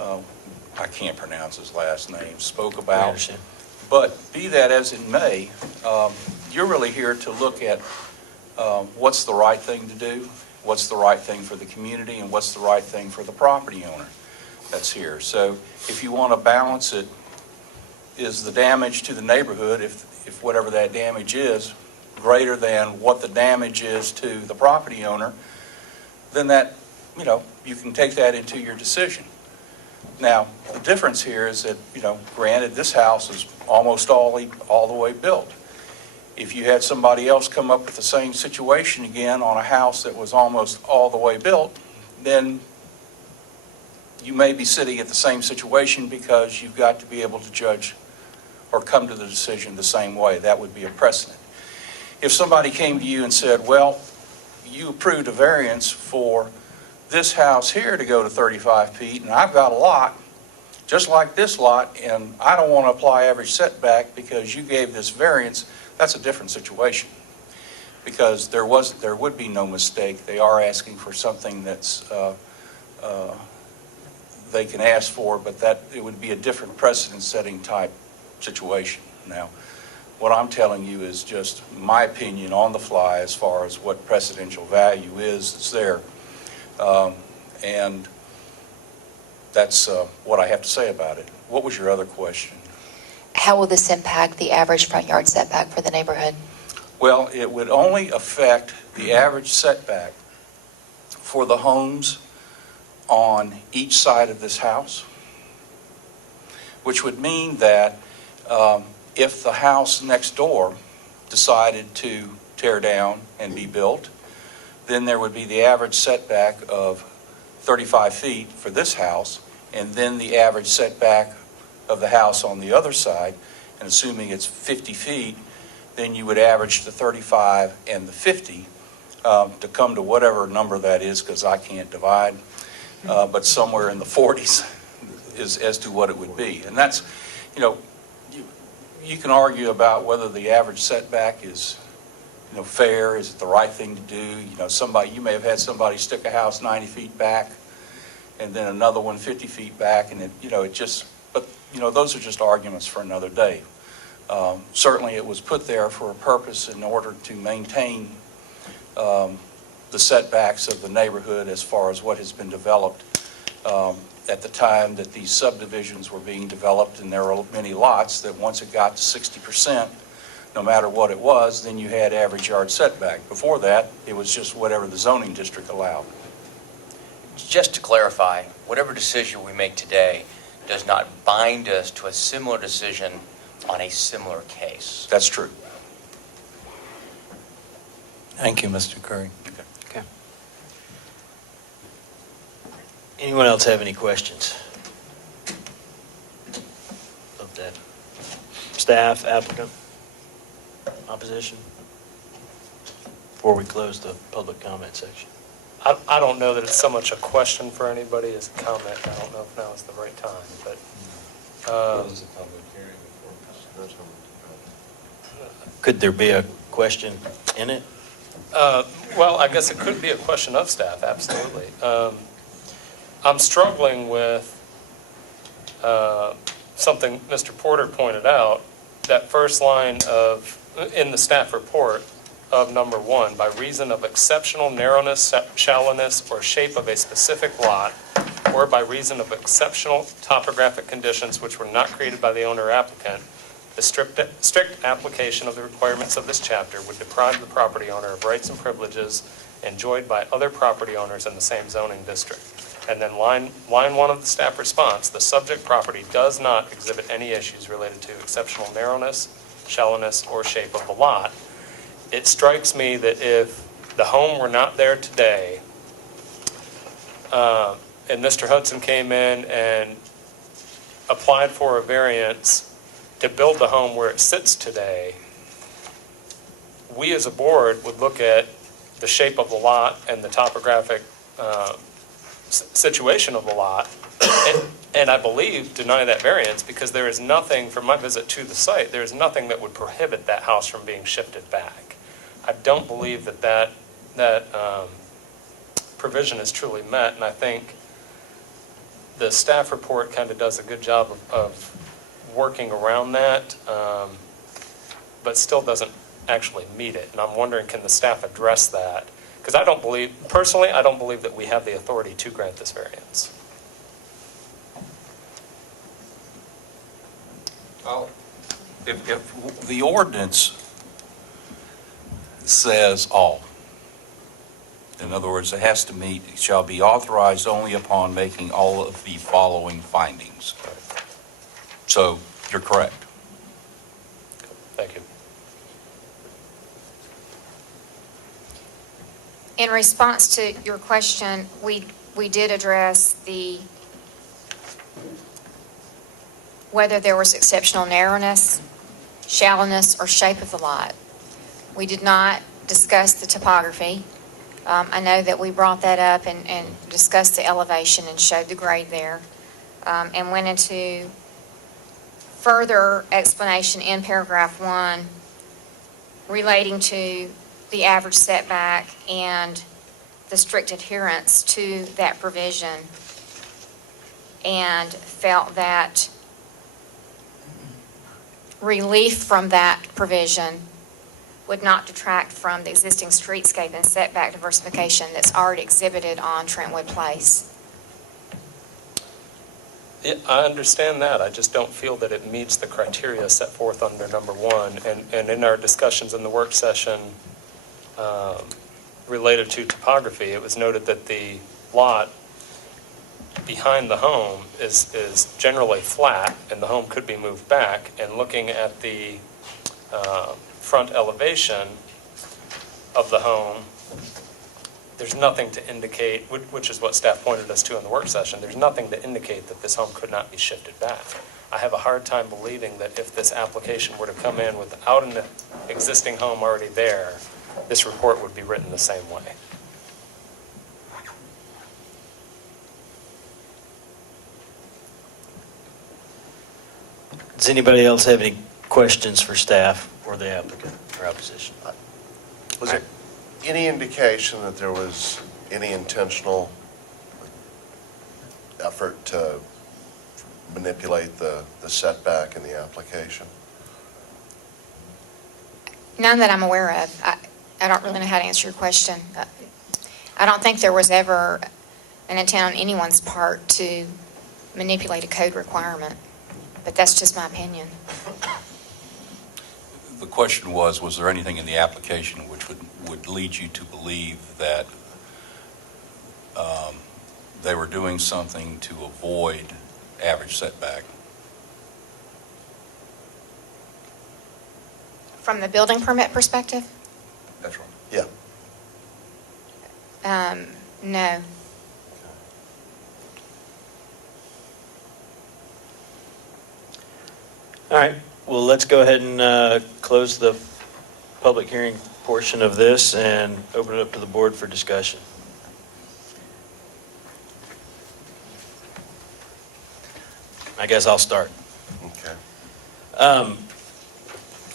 I can't pronounce his last name, spoke about. But be that as it may, you're really here to look at what's the right thing to do, what's the right thing for the community, and what's the right thing for the property owner that's here. So if you want to balance it, is the damage to the neighborhood, if whatever that damage is, greater than what the damage is to the property owner, then that, you can take that into your decision. Now, the difference here is that, granted, this house is almost all the way built. If you had somebody else come up with the same situation again on a house that was almost all the way built, then you may be sitting at the same situation because you've got to be able to judge or come to the decision the same way. That would be a precedent. If somebody came to you and said, well, you approved a variance for this house here to go to 35 feet, and I've got a lot just like this lot, and I don't want to apply average setback because you gave this variance, that's a different situation. because there would be no mistake. They are asking for something that's they can ask for, but that it would be a different precedent-setting type situation. Now, what I'm telling you is just my opinion on the fly as far as what precedential value is. It's there, and that's what I have to say about it. What was your other question? How will this impact the average front yard setback for the neighborhood? Well, it would only affect the average setback for the homes on each side of this house, which would mean that if the house next door decided to tear down and be built, then there would be the average setback of 35 feet for this house, and then the average setback of the house on the other side, and assuming it's 50 feet, then you would average the 35 and the 50 to come to whatever number that is, because I can't divide, but somewhere in the 40s is as to what it would be. And that's, you can argue about whether the average setback is, fair, is it the right thing to do? You may have had somebody stick a house 90 feet back and then another one 50 feet back, and those are just arguments for another day. Certainly it was put there for a purpose in order to maintain the setbacks of the neighborhood as far as what has been developed at the time that these subdivisions were being developed, and there were many lots that once it got to 60%, no matter what it was, then you had average yard setback. Before that, it was just whatever the zoning district allowed. Just to clarify, whatever decision we make today does not bind us to a similar decision on a similar case. That's true. Thank you, Mr. Curry. Okay. Anyone else have any questions of that? Staff, applicant, opposition? Before we close the public comment section. I don't know that it's so much a question for anybody as a comment. I don't know if now is the right time, but Could there be a question in it? well, I guess it could be a question of staff, absolutely. I'm struggling with something Mr. Porter pointed out, that first line in the staff report of number 1, by reason of exceptional narrowness, shallowness, or shape of a specific lot, or by reason of exceptional topographic conditions which were not created by the owner or applicant, the strict application of the requirements of this chapter would deprive the property owner of rights and privileges enjoyed by other property owners in the same zoning district. And then line 1 of the staff response, the subject property does not exhibit any issues related to exceptional narrowness, shallowness, or shape of the lot. It strikes me that if the home were not there today, and Mr. Hudson came in and applied for a variance to build the home where it sits today, we as a board would look at the shape of the lot and the topographic situation of the lot, and I believe deny that variance, because there is nothing, from my visit to the site, there is nothing that would prohibit that house from being shifted back. I don't believe that provision is truly met, and I think the staff report kind of does a good job of working around that, but still doesn't actually meet it. And I'm wondering, can the staff address that? Because personally, I don't believe that we have the authority to grant this variance. Well, if the ordinance says all, in other words, it has to meet, it shall be authorized only upon making all of the following findings. So you're correct. Thank you. In response to your question, we did address whether there was exceptional narrowness, shallowness, or shape of the lot. We did not discuss the topography. I know that we brought that up and discussed the elevation and showed the grade there, and went into further explanation in paragraph 1 relating to the average setback and the strict adherence to that provision, and felt that relief from that provision would not detract from the existing streetscape and setback diversification that's already exhibited on Trentwood Place. Yeah, I understand that. I just don't feel that it meets the criteria set forth under number 1. And in our discussions in the work session related to topography, it was noted that the lot behind the home is generally flat, and the home could be moved back. And looking at the front elevation of the home, there's nothing to indicate, which is what staff pointed us to in the work session, there's nothing to indicate that this home could not be shifted back. I have a hard time believing that if this application were to come in without an existing home already there, this report would be written the same way. Does anybody else have any questions for staff or the applicant or opposition? Was there any indication that there was any intentional effort to manipulate the setback in the application? None that I'm aware of. I don't really know how to answer your question. I don't think there was ever an intent on anyone's part to manipulate a code requirement, but that's just my opinion. The question was there anything in the application which would lead you to believe that they were doing something to avoid average setback? From the building permit perspective? That's right. Yeah. No. All right, well, let's go ahead and close the public hearing portion of this and open it up to the board for discussion. I guess I'll start. Okay.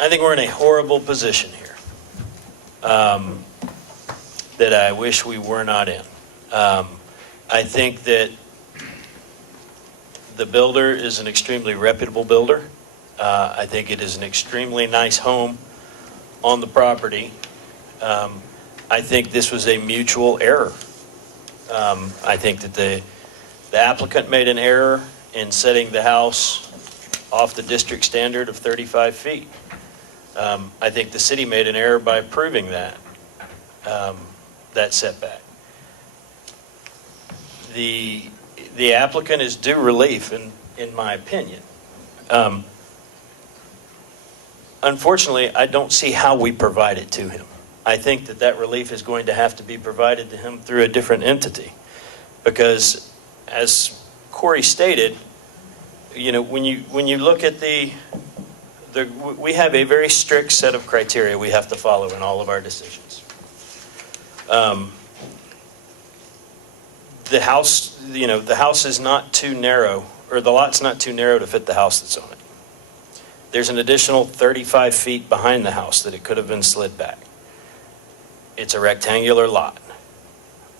I think we're in a horrible position here that I wish we were not in. I think that the builder is an extremely reputable builder. I think it is an extremely nice home on the property. I think this was a mutual error. I think that the applicant made an error in setting the house off the district standard of 35 feet. I think the city made an error by approving that setback. The applicant is due relief, in my opinion. Unfortunately, I don't see how we provide it to him. I think that relief is going to have to be provided to him through a different entity. Because, as Corey stated, you know, when you look at we have a very strict set of criteria we have to follow in all of our decisions. The house is not too narrow, or the lot's not too narrow to fit the house that's on it. There's an additional 35 feet behind the house that it could have been slid back. It's a rectangular lot.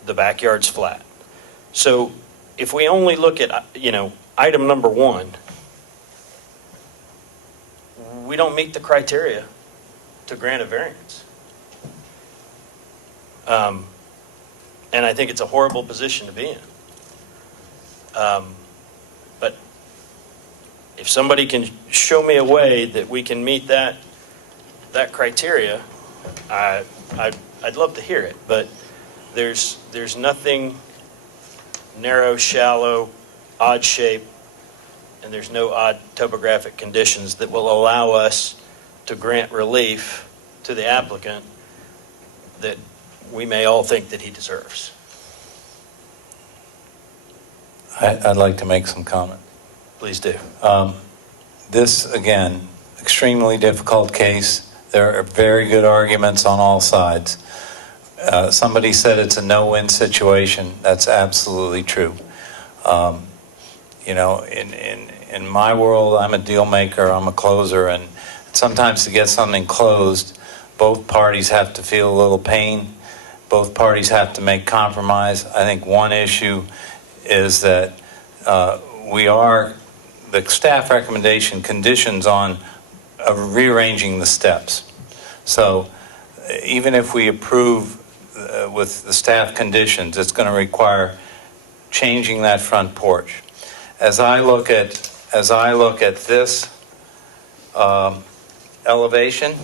The backyard's flat. So if we only look at, item number 1, we don't meet the criteria to grant a variance. And I think it's a horrible position to be in. But if somebody can show me a way that we can meet that criteria, I'd love to hear it. But there's nothing narrow, shallow, odd shape, and there's no odd topographic conditions that will allow us to grant relief to the applicant that we may all think that he deserves. I'd like to make some comment. Please do. This, again, extremely difficult case. There are very good arguments on all sides. Somebody said it's a no-win situation. That's absolutely true. In my world, I'm a deal maker, I'm a closer, and sometimes to get something closed, Both parties have to feel a little pain. Both parties have to make compromise. I think one issue is that the staff recommendation conditions on rearranging the steps. So even if we approve with the staff conditions, it's going to require changing that front porch. As I look at this elevation,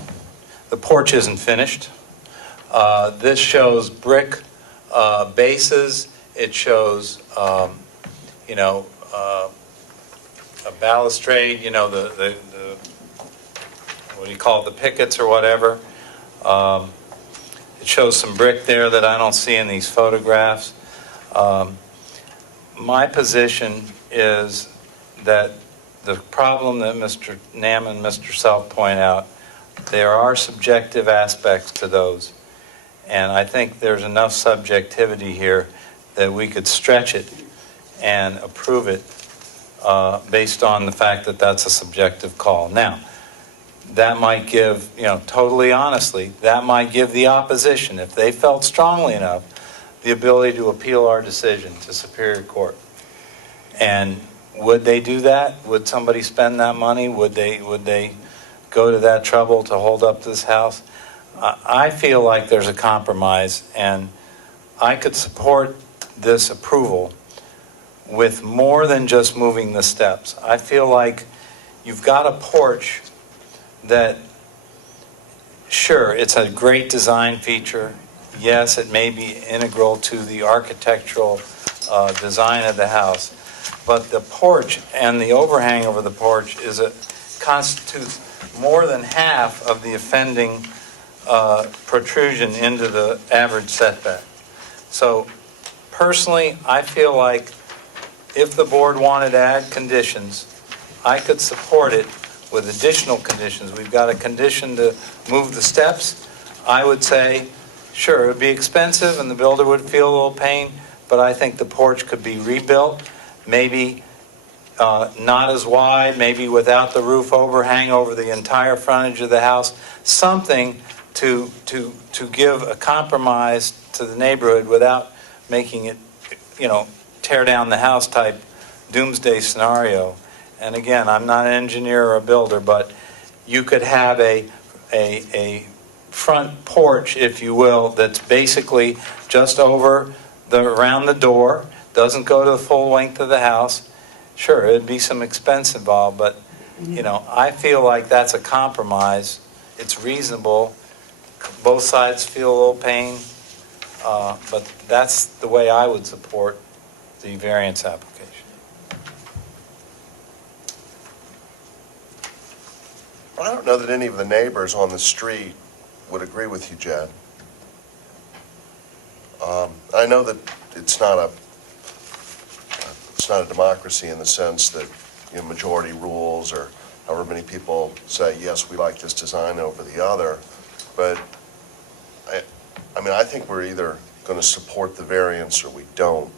the porch isn't finished. This shows brick bases. It shows, a balustrade, the what do you call it, the pickets or whatever. It shows some brick there that I don't see in these photographs. My position is that the problem that Mr. Nam and Mr. Self point out, there are subjective aspects to those. And I think there's enough subjectivity here that we could stretch it and approve it based on the fact that that's a subjective call. Now, that might give, totally honestly, that might give the opposition, if they felt strongly enough, the ability to appeal our decision to Superior Court. And would they do that? Would somebody spend that money? Would they go to that trouble to hold up this house? I feel like there's a compromise, and I could support this approval with more than just moving the steps. I feel like you've got a porch that, sure, it's a great design feature. Yes, it may be integral to the architectural design of the house, but the porch and the overhang over the porch constitutes more than half of the offending protrusion into the average setback. So personally, I feel like if the board wanted to add conditions, I could support it with additional conditions. We've got a condition to move the steps. I would say, sure, it would be expensive and the builder would feel a little pain, but I think the porch could be rebuilt, maybe not as wide, maybe without the roof overhang over the entire frontage of the house, something to give a compromise to the neighborhood without making it, tear down the house type doomsday scenario. And again, I'm not an engineer or a builder, but you could have a front porch, if you will, that's basically just around the door, doesn't go to the full length of the house. Sure, it'd be some expense involved, but I feel like that's a compromise. It's reasonable. Both sides feel a little pain, but that's the way I would support the variance application. Well, I don't know that any of the neighbors on the street would agree with you, Jed. I know that it's not a democracy in the sense that majority rules or however many people say, yes, we like this design over the other. But I think we're either going to support the variance or we don't.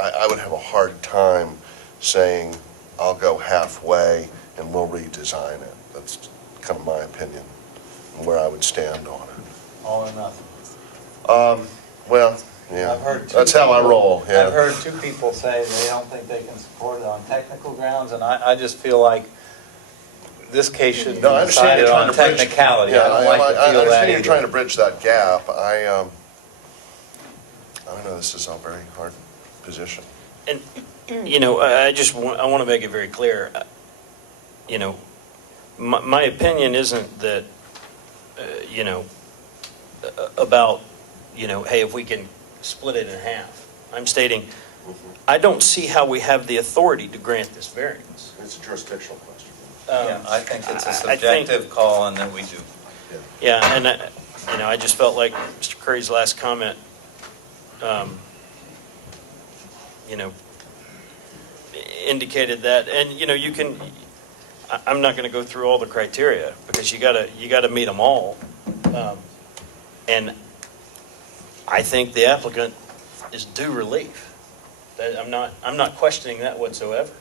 I would have a hard time saying I'll go halfway and we'll redesign it. That's kind of my opinion and where I would stand on it. All or nothing. Well, yeah, I've heard that's how I roll. Yeah. I've heard two people say they don't think they can support it on technical grounds, and I just feel like this case should be decided on technicality. Yeah, I don't like to feel that understand you're either. trying to bridge that gap. I know this is a very hard position. And, I want to make it very clear, my opinion isn't that, about, hey, if we can split it in half. I'm stating, I don't see how we have the authority to grant this variance. It's a jurisdictional question. Yeah, I think it's a subjective call, and then we do. Yeah, and, I just felt like Mr. Curry's last comment, indicated that. And, you can, I'm not going to go through all the criteria because you gotta meet them all. And I think the applicant is due relief. I'm not questioning that whatsoever.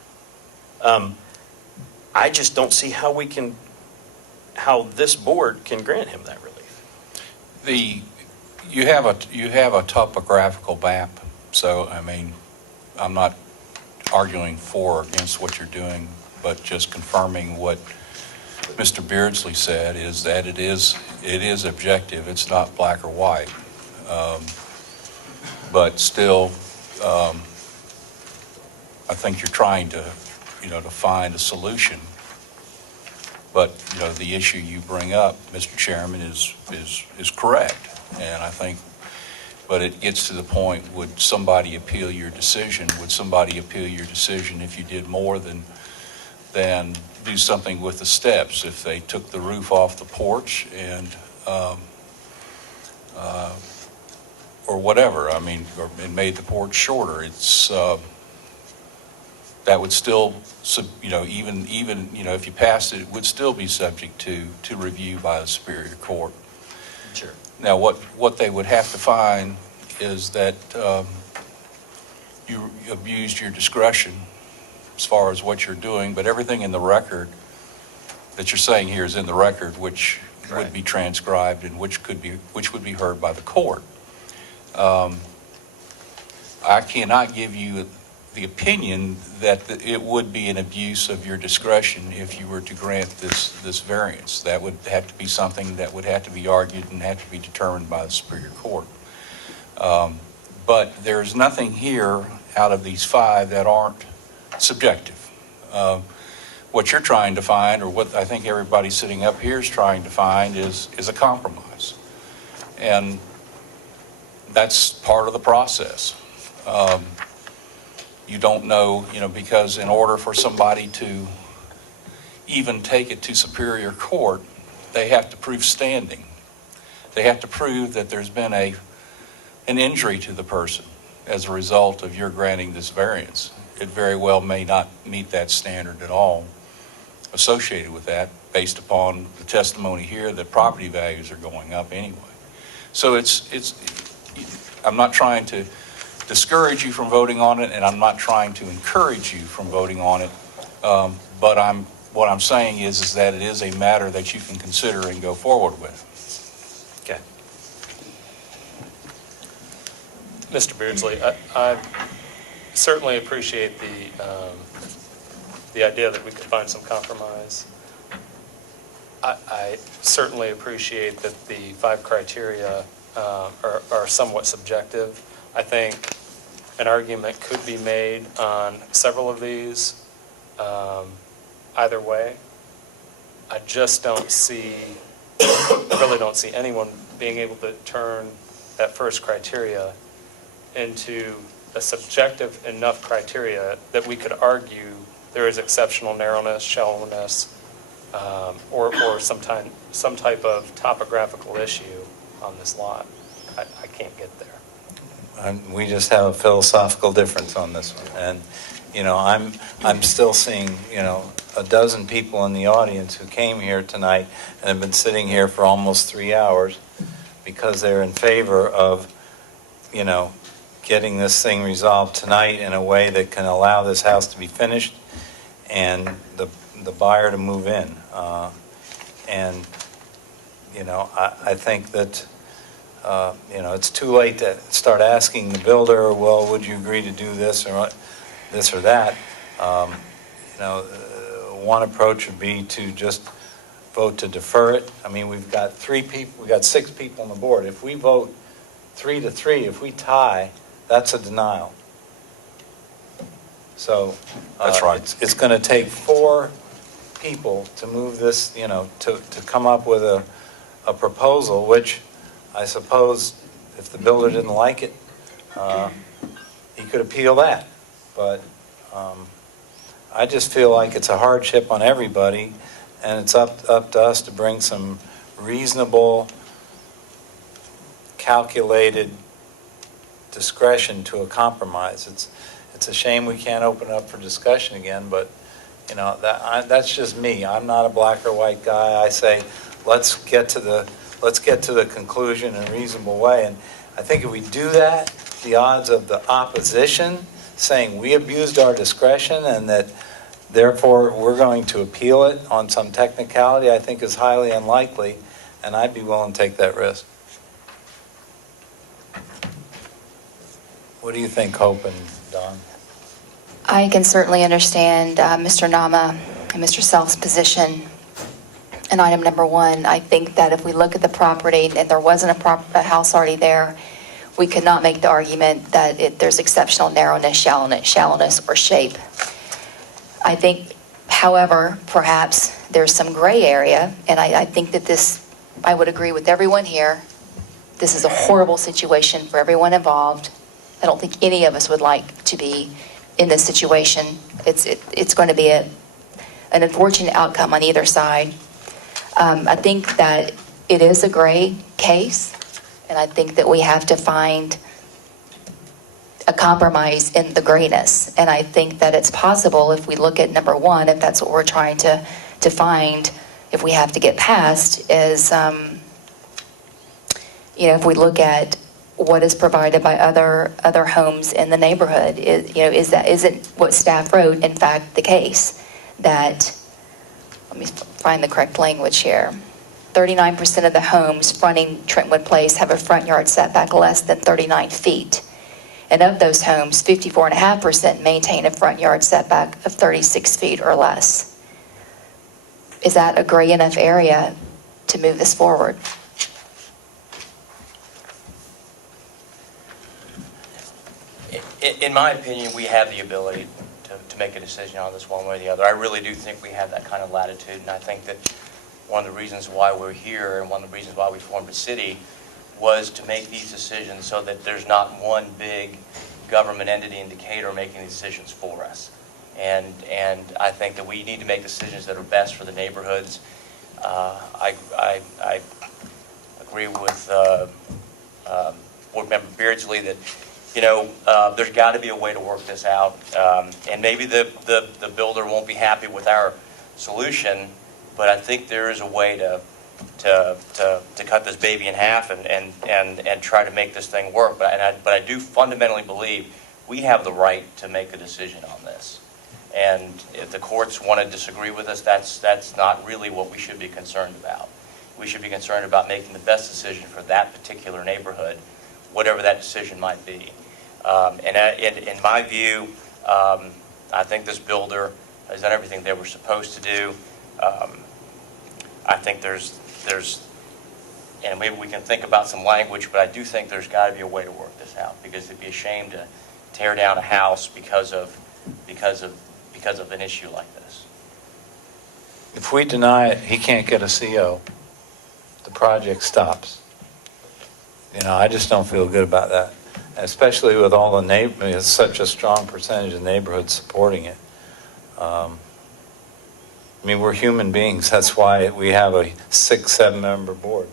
I just don't see how we can how this board can grant him that relief. You have a topographical map, so, I mean, I'm not arguing for or against what you're doing, but just confirming what Mr. Beardsley said, is that it is objective. It's not black or white. But still, I think you're trying to, to find a solution. But, the issue you bring up, Mr. Chairman, is correct. And I think, but it gets to the point, would somebody appeal your decision? Would somebody appeal your decision if you did more than do something with the steps? If they took the roof off the porch and, or whatever, I mean, and made the porch shorter, it's, that would still, even, if you passed it, it would still be subject to review by the Superior Court. Sure. Now, what they would have to find is that you abused your discretion as far as what you're doing, but everything in the record that you're saying here is in the record, which would be transcribed and which would be heard by the court. I cannot give you the opinion that it would be an abuse of your discretion if you were to grant this variance. That would have to be something that would have to be argued and have to be determined by the Superior Court. But there's nothing here out of these five that aren't subjective. What you're trying to find, or what I think everybody sitting up here is trying to find, is a compromise. And that's part of the process. You don't know, because in order for somebody to even take it to Superior Court, they have to prove standing. They have to prove that there's been an injury to the person as a result of your granting this variance. It very well may not meet that standard at all associated with that, based upon the testimony here that property values are going up anyway. So I'm not trying to discourage you from voting on it, and I'm not trying to encourage you from voting on it. But what I'm saying is that it is a matter that you can consider and go forward with. Okay. Mr. Beardsley, I certainly appreciate the idea that we could find some compromise. I certainly appreciate that the 5 criteria are somewhat subjective. I think an argument could be made on several of these either way. I just don't see, I really don't see anyone being able to turn that first criteria into a subjective enough criteria that we could argue there is exceptional narrowness, shallowness, or some type of topographical issue on this lot. I can't get there. We just have a philosophical difference on this one. And, I'm still seeing, a dozen people in the audience who came here tonight and have been sitting here for almost 3 hours because they're in favor of, getting this thing resolved tonight in a way that can allow this house to be finished and the buyer to move in. I think that, it's too late to start asking the builder, well, would you agree to do this or that? One approach would be to just vote to defer it. I mean, we've got 6 people on the board. If we vote 3-3, if we tie, that's a denial. So That's right. It's going to take 4 people to move this, to come up with a proposal, which I suppose if the builder didn't like it, he could appeal that. But I just feel like it's a hardship on everybody, and it's up to us to bring some reasonable, calculated discretion to a compromise. It's a shame we can't open up for discussion again, but that's just me. I'm not a black or white guy. I say let's get to the conclusion in a reasonable way. And I think if we do that, the odds of the opposition saying we abused our discretion and that Therefore, we're going to appeal it on some technicality I think is highly unlikely, and I'd be willing to take that risk. What do you think, Hope and Don? I can certainly understand Mr. Nama and Mr. Self's position in item number 1. I think that if we look at the property and there wasn't a house already there, we could not make the argument that there's exceptional narrowness, shallowness, or shape. I think, however, perhaps there's some gray area, and I think that I would agree with everyone here. This is a horrible situation for everyone involved. I don't think any of us would like to be in this situation. It's going to be an unfortunate outcome on either side. I think that it is a gray case, and I think that we have to find a compromise in the grayness. And I think that it's possible, if we look at number 1, if that's what we're trying to find, if we have to get past, is, if we look at what is provided by other homes in the neighborhood, isn't what staff wrote, in fact, the case? That, let me find the correct language here. 39% of the homes fronting Trentwood Place have a front yard setback less than 39 feet. And of those homes, 54.5% maintain a front yard setback of 36 feet or less. Is that a gray enough area to move this forward? In my opinion, we have the ability to make a decision on this one way or the other. I really do think we have that kind of latitude, and I think that one of the reasons why we're here and one of the reasons why we formed a city was to make these decisions so that there's not one big government entity in Decatur making these decisions for us. And I think that we need to make decisions that are best for the neighborhoods. I agree with Board Member Beardsley that there's got to be a way to work this out. And maybe the builder won't be happy with our solution, but I think there is a way to cut this baby in half and try to make this thing work. But I do fundamentally believe we have the right to make a decision on this. And if the courts want to disagree with us, that's not really what we should be concerned about. We should be concerned about making the best decision for that particular neighborhood, whatever that decision might be. In my view, I think this builder has done everything they were supposed to do. I think there's, and maybe we can think about some language, but I do think there's got to be a way to work this out, because it'd be a shame to tear down a house because of an issue like this. If we deny it, he can't get a CO. The project stops. I just don't feel good about that, especially with all the neighborhoods, such a strong percentage of neighborhoods supporting it. We're human beings. That's why we have a 6-7 member board.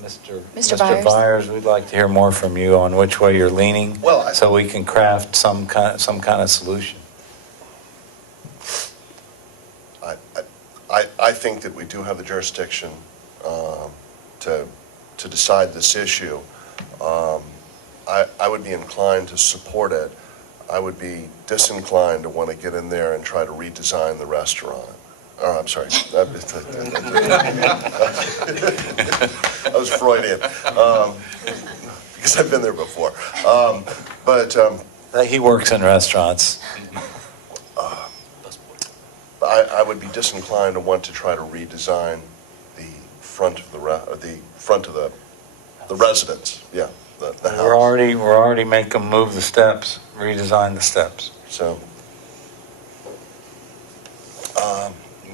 Mr. Byers, we'd like to hear more from you on which way you're leaning, so we can craft some kind of solution. I think that we do have the jurisdiction to decide this issue. I would be inclined to support it. I would be disinclined to want to get in there and try to redesign the restaurant. Oh, I'm sorry. That was Freudian, because I've been there before. He works in restaurants. I would be disinclined to want to try to redesign the front of the residence. Yeah, the house. We're already making them move the steps, redesign the steps. So.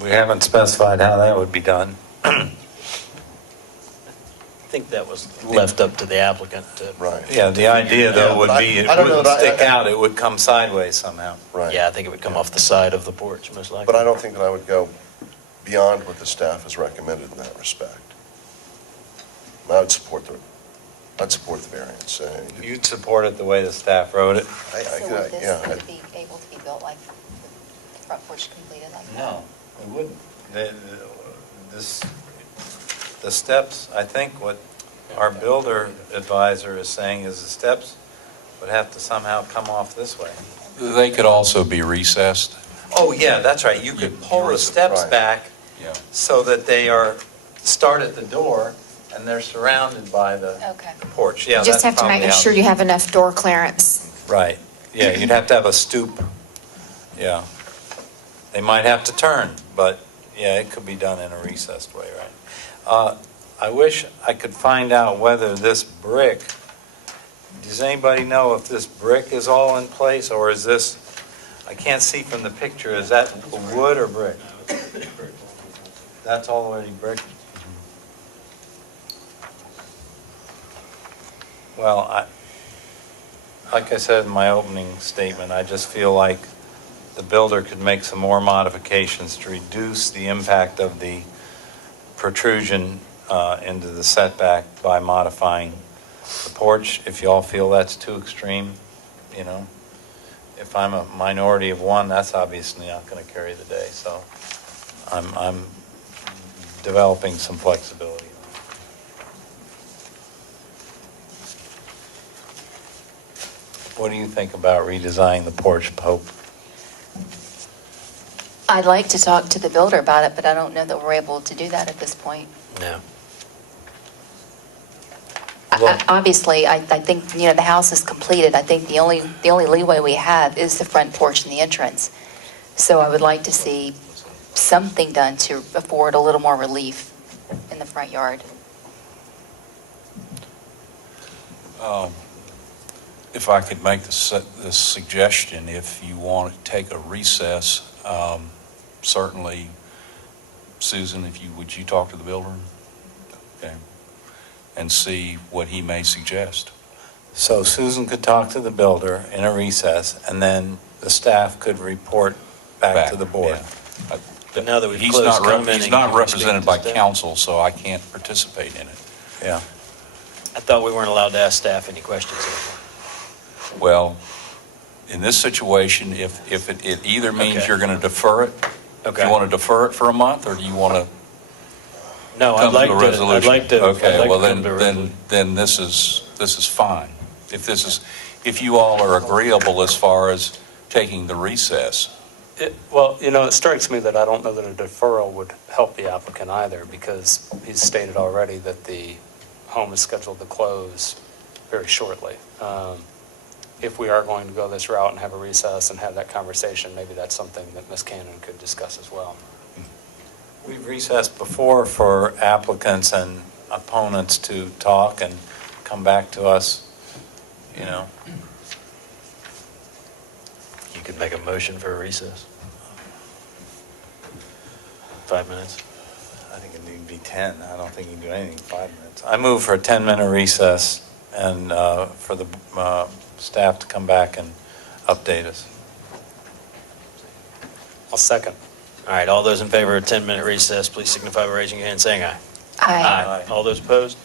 We haven't specified how that would be done. I think that was left up to the applicant to... Right. Yeah, the idea, though, would be it wouldn't stick out. It would come sideways somehow. Right. Yeah, I think it would come off the side of the porch, most likely. But I don't think that I would go beyond what the staff has recommended in that respect. I would support the variance. You'd support it the way the staff wrote it? So would this be able to be built like the front porch completed like that? No, it wouldn't. The steps, I think what our builder advisor is saying is the steps would have to somehow come off this way. They could also be recessed. Oh, yeah, that's right. You could pull the steps right. back Yeah. so that they are, start at the door and they're surrounded by the Okay. the porch. Yeah, You just that's have to make probably sure how- you have enough door clearance. Right. Yeah, you'd have to have a stoop. Yeah. They might have to turn, but yeah, it could be done in a recessed way, right? I wish I could find out whether this brick, does anybody know if this brick is all in place, or is this, I can't see from the picture, is that wood or brick? That's already brick? Well, like I said in my opening statement, I just feel like the builder could make some more modifications to reduce the impact of the protrusion into the setback by modifying the porch. If you all feel that's too extreme, you know. If I'm a minority of one, that's obviously not going to carry the day. So I'm developing some flexibility. What do you think about redesigning the porch, Pope? I'd like to talk to the builder about it, but I don't know that we're able to do that at this point. No. Obviously, I think, the house is completed. I think the only leeway we have is the front porch and the entrance. So I would like to see something done to afford a little more relief in the front yard. If I could make this suggestion, if you want to take a recess, certainly, Susan, would you talk to the builder? Okay. And see what he may suggest. So Susan could talk to the builder in a recess, and then the staff could report back to the board. Yeah. But now that we've He's closed not commenting, he's not can we represented speak by to staff? council, so I can't participate in it. Yeah. I thought we weren't allowed to ask staff any questions anymore. Well, in this situation, if it either means Okay. you're going to defer it, if Okay. you want to defer it for a month, or do you want to No, I'd come to like a to, resolution? I'd like to. Okay, I'd like well, to come to a then this is fine. If you all are agreeable as far as taking the recess. Well, it strikes me that I don't know that a deferral would help the applicant either, because he's stated already that the home is scheduled to close very shortly. If we are going to go this route and have a recess and have that conversation, maybe that's something that Ms. Cannon could discuss as well. We've recessed before for applicants and opponents to talk and come back to us, You could make a motion for a recess. 5 minutes. I think it need to be 10. I don't think you can do anything in 5 minutes. I move for a 10-minute recess and for the staff to come back and update us. I'll second. All right, all those in favor of a 10-minute recess, please signify by raising your hand and saying aye. Aye. All those opposed?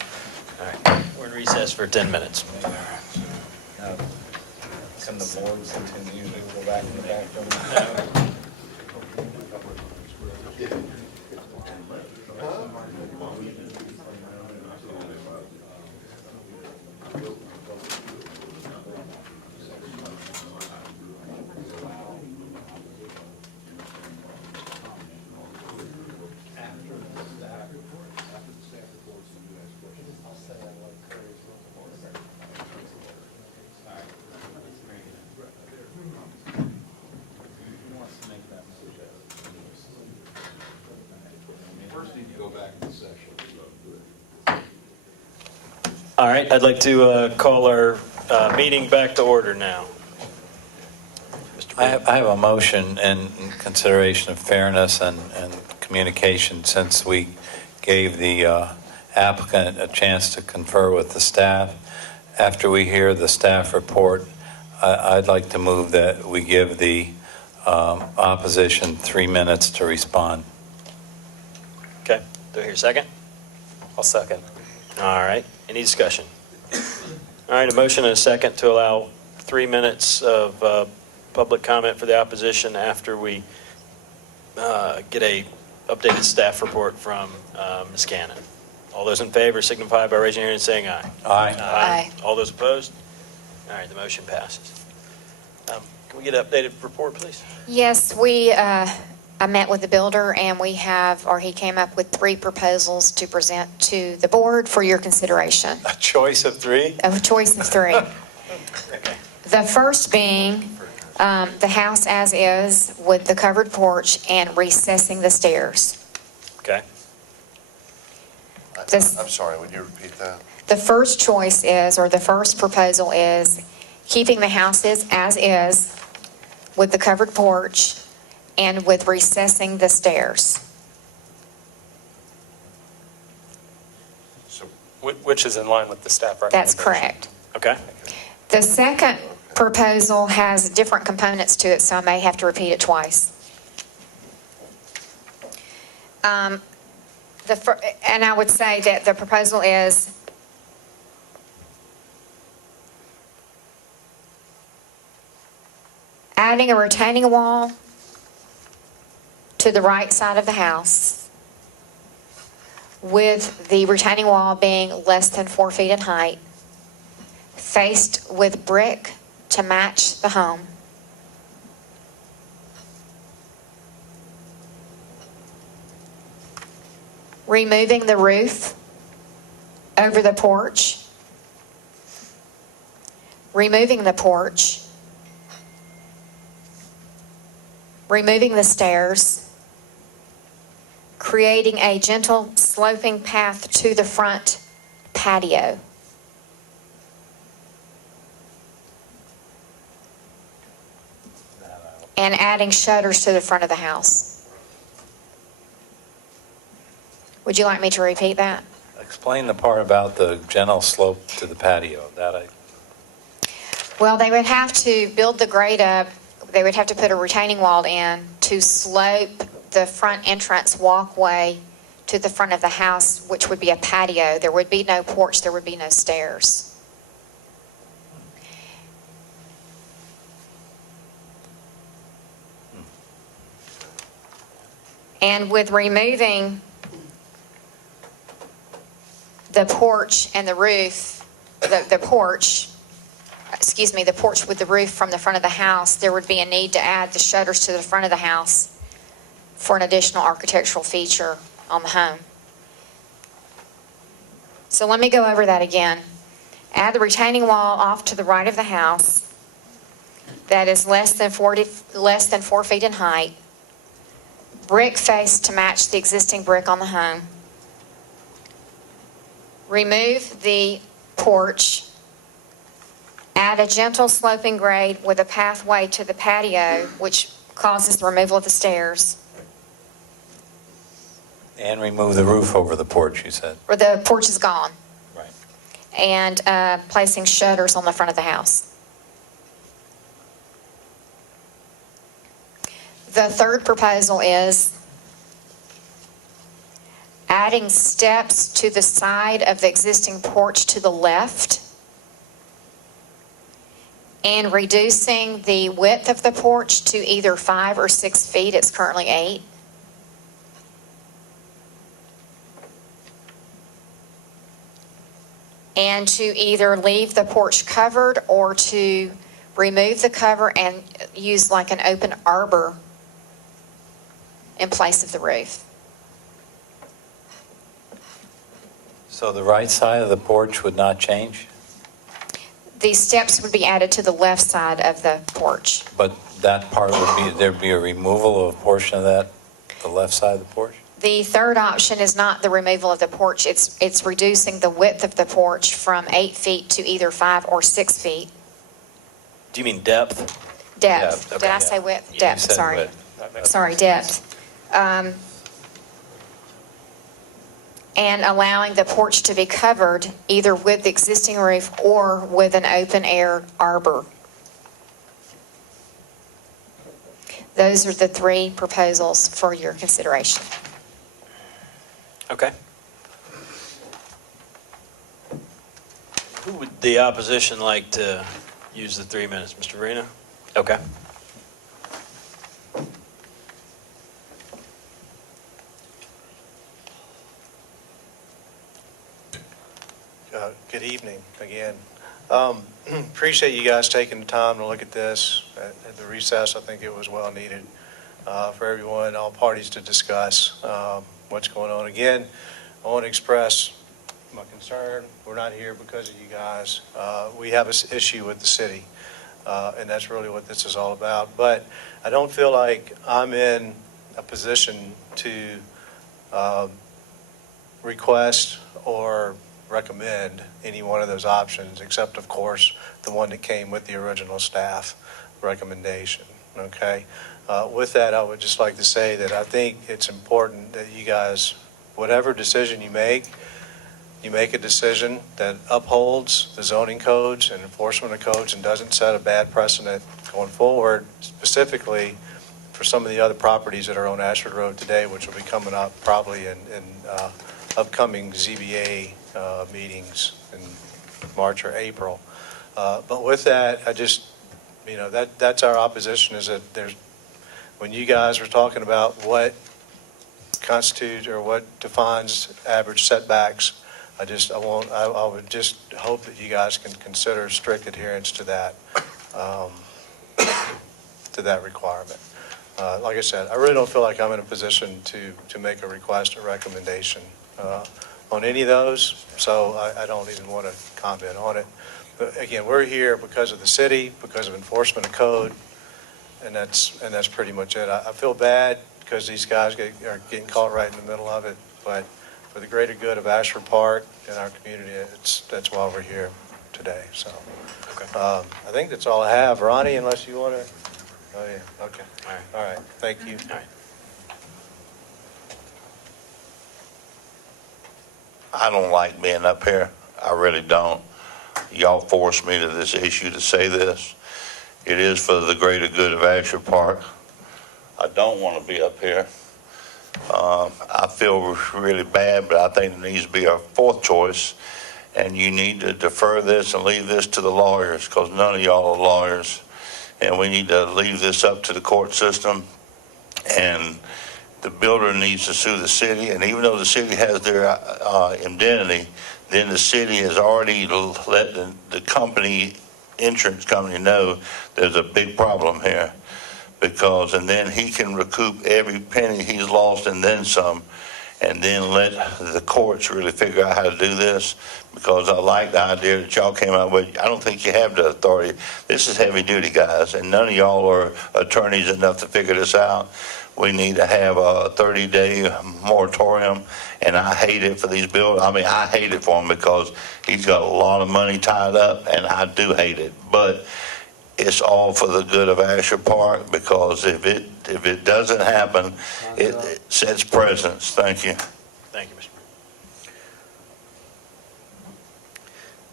All right, we're in recess for 10 minutes. Now, can the board continue to go back in the back room? All right, I'd like to call our meeting back to order now. I have a motion in consideration of fairness and communication, since we gave the applicant a chance to confer with the staff. After we hear the staff report, I'd like to move that we give the opposition 3 minutes to respond. Okay, do I hear a second? I'll second. All right, any discussion? All right, a motion and a second to allow 3 minutes of public comment for the opposition after we get a updated staff report from Ms. Cannon. All those in favor signify by raising your hand and saying aye. Aye. Aye. All those opposed? All right, the motion passes. Can we get an updated report, please? Yes, I met with the builder, and he came up with 3 proposals to present to the board for your consideration. A choice of 3? A choice of 3. The first being the house as is with the covered porch and recessing the stairs. Okay. I'm sorry, would you repeat that? The first choice is, or the first proposal is, keeping the houses as is with the covered porch and with recessing the stairs. Which is in line with the staff That's recommendation. correct. Okay. The second proposal has different components to it, so I may have to repeat it twice. And I would say that the proposal is adding a retaining wall to the right side of the house, with the retaining wall being less than 4 feet in height, faced with brick to match the home. Removing the roof over the porch. Removing the porch. Removing the stairs. Creating a gentle sloping path to the front patio. And adding shutters to the front of the house. Would you like me to repeat that? Explain the part about the gentle slope to the patio. Well, they would have to build the grade up. They would have to put a retaining wall in to slope the front entrance walkway to the front of the house, which would be a patio. There would be no porch. There would be no stairs. And with removing the porch and the roof, the porch with the roof from the front of the house, there would be a need to add the shutters to the front of the house for an additional architectural feature on the home. So let me go over that again. Add the retaining wall off to the right of the house that is less than 4 feet in height. Brick face to match the existing brick on the home. Remove the porch. Add a gentle sloping grade with a pathway to the patio, which causes the removal of the stairs. And remove the roof over the porch, you said. Or the porch is gone. Right. And placing shutters on the front of the house. The third proposal is adding steps to the side of the existing porch to the left and reducing the width of the porch to either 5 or 6 feet. It's currently 8. And to either leave the porch covered or to remove the cover and use like an open arbor in place of the roof. So the right side of the porch would not change? The steps would be added to the left side of the porch. But that part would be, there'd be a removal of a portion of that, the left side of the porch? The third option is not the removal of the porch. It's reducing the width of the porch from 8 feet to either 5 or 6 feet. Do you mean depth? Depth. Okay. Did I say width? You Depth, said sorry. width. Sorry, depth. And allowing the porch to be covered either with the existing roof or with an open air arbor. Those are the 3 proposals for your consideration. Okay. Who would the opposition like to use the 3 minutes? Mr. Verena? Okay. Good evening again. Appreciate you guys taking the time to look at this at the recess. I think it was well needed for everyone, all parties to discuss what's going on. Again, I want to express my concern. We're not here because of you guys. We have an issue with the city, and that's really what this is all about. But I don't feel like I'm in a position to request or recommend any one of those options, except, of course, the one that came with the original staff recommendation, okay? With that, I would just like to say that I think it's important that you guys, whatever decision you make a decision that upholds the zoning codes and enforcement of codes and doesn't set a bad precedent going forward, specifically for some of the other properties that are on Ashford Road today, which will be coming up probably in upcoming ZBA meetings in March or April. But with that, I just, that's our opposition, is that when you guys were talking about what constitutes or what defines average setbacks, I would just hope that you guys can consider strict adherence to that requirement. Like I said, I really don't feel like I'm in a position to make a request or recommendation on any of those, so I don't even want to comment on it. But again, we're here because of the city, because of enforcement of code, and that's pretty much it. I feel bad because these guys are getting caught right in the middle of it, but for the greater good of Ashford Park and our community, that's why we're here today. So I think that's all I have. Ronnie, unless you want to. Oh, yeah. Okay. All right. Thank you. All right. I don't like being up here. I really don't. Y'all forced me to this issue to say this. It is for the greater good of Ashford Park. I don't want to be up here. I feel really bad, but I think it needs to be our fourth choice. And you need to defer this and leave this to the lawyers, because none of y'all are lawyers. And we need to leave this up to the court system. And the builder needs to sue the city. And even though the city has their indemnity, then the city has already let the company, insurance company, know there's a big problem here. And then he can recoup every penny he's lost and then some, and then let the courts really figure out how to do this, because I like the idea that y'all came out with. I don't think you have the authority. This is heavy duty, guys, and none of y'all are attorneys enough to figure this out. We need to have a 30-day moratorium, and I hate it for these builders. I mean, I hate it for him because he's got a lot of money tied up, and I do hate it. But it's all for the good of Ashford Park, because if it doesn't happen, it sets precedents. Thank you. Thank you, Mr.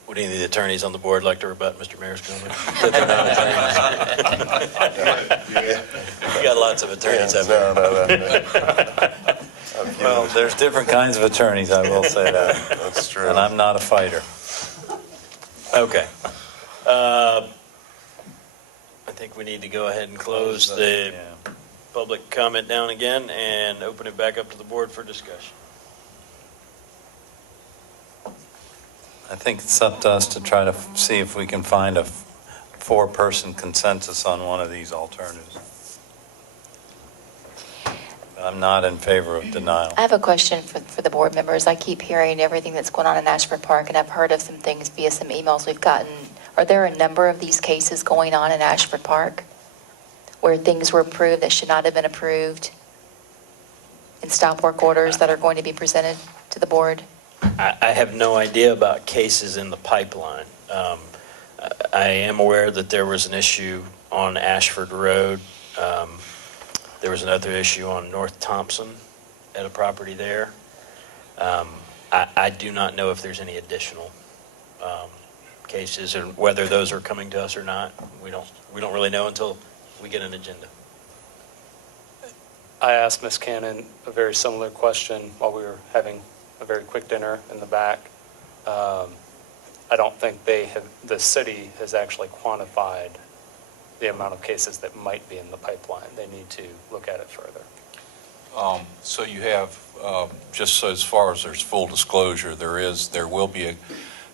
Would any of the attorneys on the board like to rebut Mr. Mayor's comment? That they're not attorneys? You got lots of attorneys, haven't you? Well, there's different kinds of attorneys, I will say that. That's true. And I'm not a fighter. Okay. I think we need to go ahead and close the public comment down again and open it back up to the board for discussion. I think it's up to us to try to see if we can find a four-person consensus on one of these alternatives. I'm not in favor of denial. I have a question for the board members. I keep hearing everything that's going on in Ashford Park, and I've heard of some things via some emails we've gotten. Are there a number of these cases going on in Ashford Park where things were approved that should not have been approved, and stop work orders that are going to be presented to the board? I have no idea about cases in the pipeline. I am aware that there was an issue on Ashford Road. There was another issue on North Thompson at a property there. I do not know if there's any additional cases, and whether those are coming to us or not. We don't really know until we get an agenda. I asked Ms. Cannon a very similar question while we were having a very quick dinner in the back. I don't think the city has actually quantified the amount of cases that might be in the pipeline. They need to look at it further. So you have, just so as far as there's full disclosure, there will be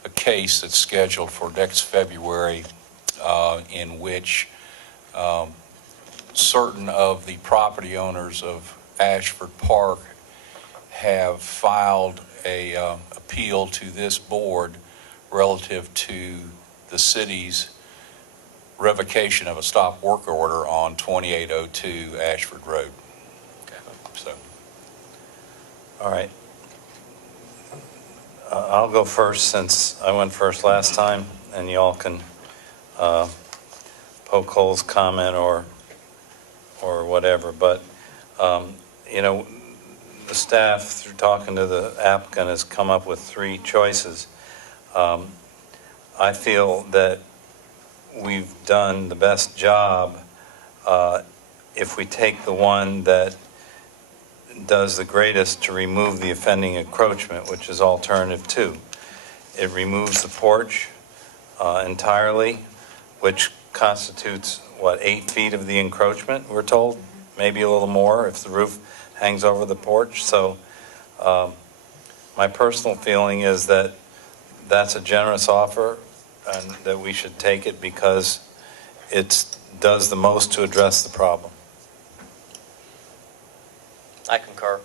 a case that's scheduled for next February in which certain of the property owners of Ashford Park have filed a appeal to this board relative to the city's revocation of a stop work order on 2802 Ashford Road. So, All right. I'll go first since I went first last time, and y'all can poke holes, comment, or whatever. But, the staff, through talking to the applicant, has come up with 3 choices. I feel that we've done the best job if we take the one that does the greatest to remove the offending encroachment, which is alternative 2. It removes the porch entirely, which constitutes, 8 feet of the encroachment, we're told, maybe a little more if the roof hangs over the porch. So my personal feeling is that that's a generous offer and that we should take it because it does the most to address the problem. I concur.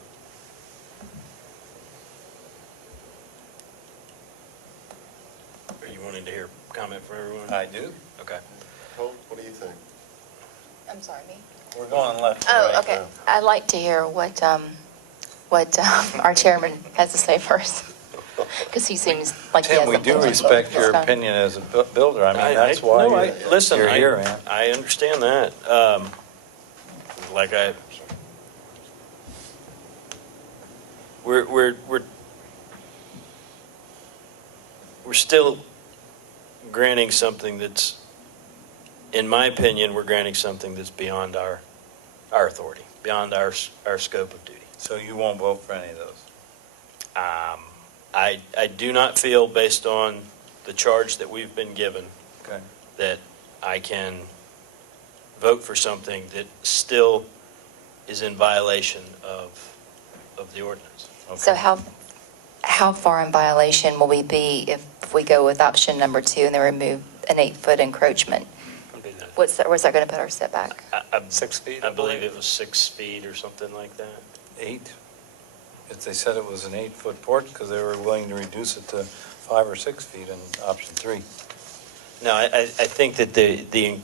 Are you wanting to hear comment from everyone? I do. Okay. Hope, what do you think? I'm sorry, me? We're going left to Oh, right. okay. I'd like to hear what our chairman has to say first, because he seems like he has Tim, we do something respect your to- opinion as a builder. I mean, that's why Listen, you're here, man. I understand that. We're still granting something that's, in my opinion, we're granting something that's beyond our authority, beyond our scope of duty. So you won't vote for any of those? I do not feel, based on the charge that we've been given, Okay. that I can vote for something that still is in violation of the ordinance. So how far in violation will we be if we go with option number 2 and then remove an 8-foot encroachment? Where's that going to put our setback? 6 feet, I believe it was 6 feet or something like that. 8? If they said it was an 8-foot porch, because they were willing to reduce it to 5 or 6 feet in option 3. No, I think that the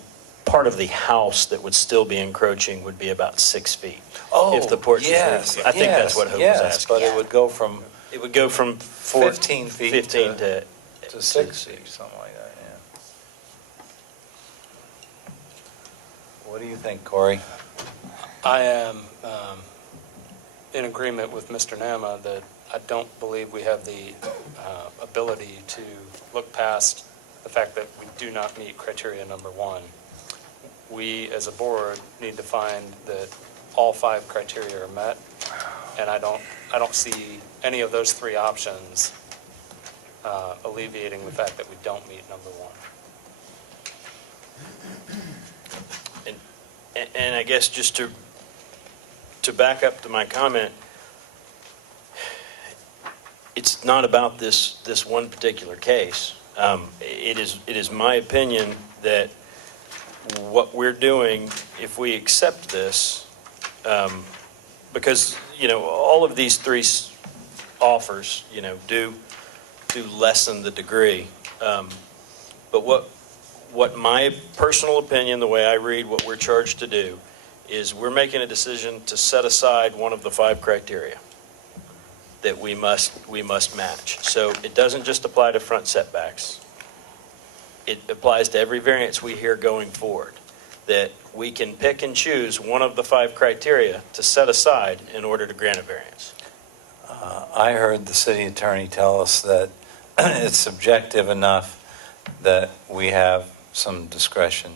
part of the house that would still be encroaching would be about 6 feet. Oh, If the porch is yes, moved. I think that's what Hope was yes, asking. but it would go from It would go from 15 feet 15 to to 6 feet, something like that, yeah. What do you think, Corey? I am in agreement with Mr. Nama that I don't believe we have the ability to look past the fact that we do not meet criteria number 1. We, as a board, need to find that all 5 criteria are met, and I don't see any of those 3 options alleviating the fact that we don't meet number 1. And I guess just to back up to my comment, it's not about this one particular case. It is my opinion that what we're doing, if we accept this, because, all of these 3 offers, do lessen the degree. But what my personal opinion, the way I read what we're charged to do, is we're making a decision to set aside one of the 5 criteria that we must match. So it doesn't just apply to front setbacks. It applies to every variance we hear going forward, that we can pick and choose one of the 5 criteria to set aside in order to grant a variance. I heard the city attorney tell us that it's subjective enough that we have some discretion.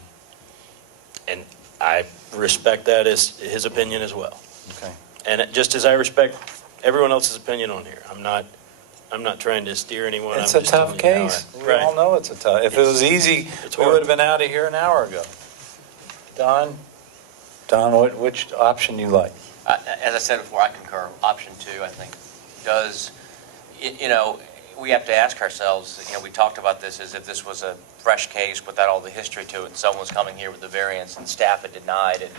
And I respect that as his opinion as well. Okay. And just as I respect everyone else's opinion on here, I'm not trying to steer anyone. It's I'm a just tough telling you how case. I- We all know it's a tough. If it was easy, we would have been out of here an hour ago. Don, which option you like? As I said before, I concur. Option 2, I think, does, we have to ask ourselves, we talked about this as if this was a fresh case without all the history to it. Someone was coming here with the variance and staff had denied it.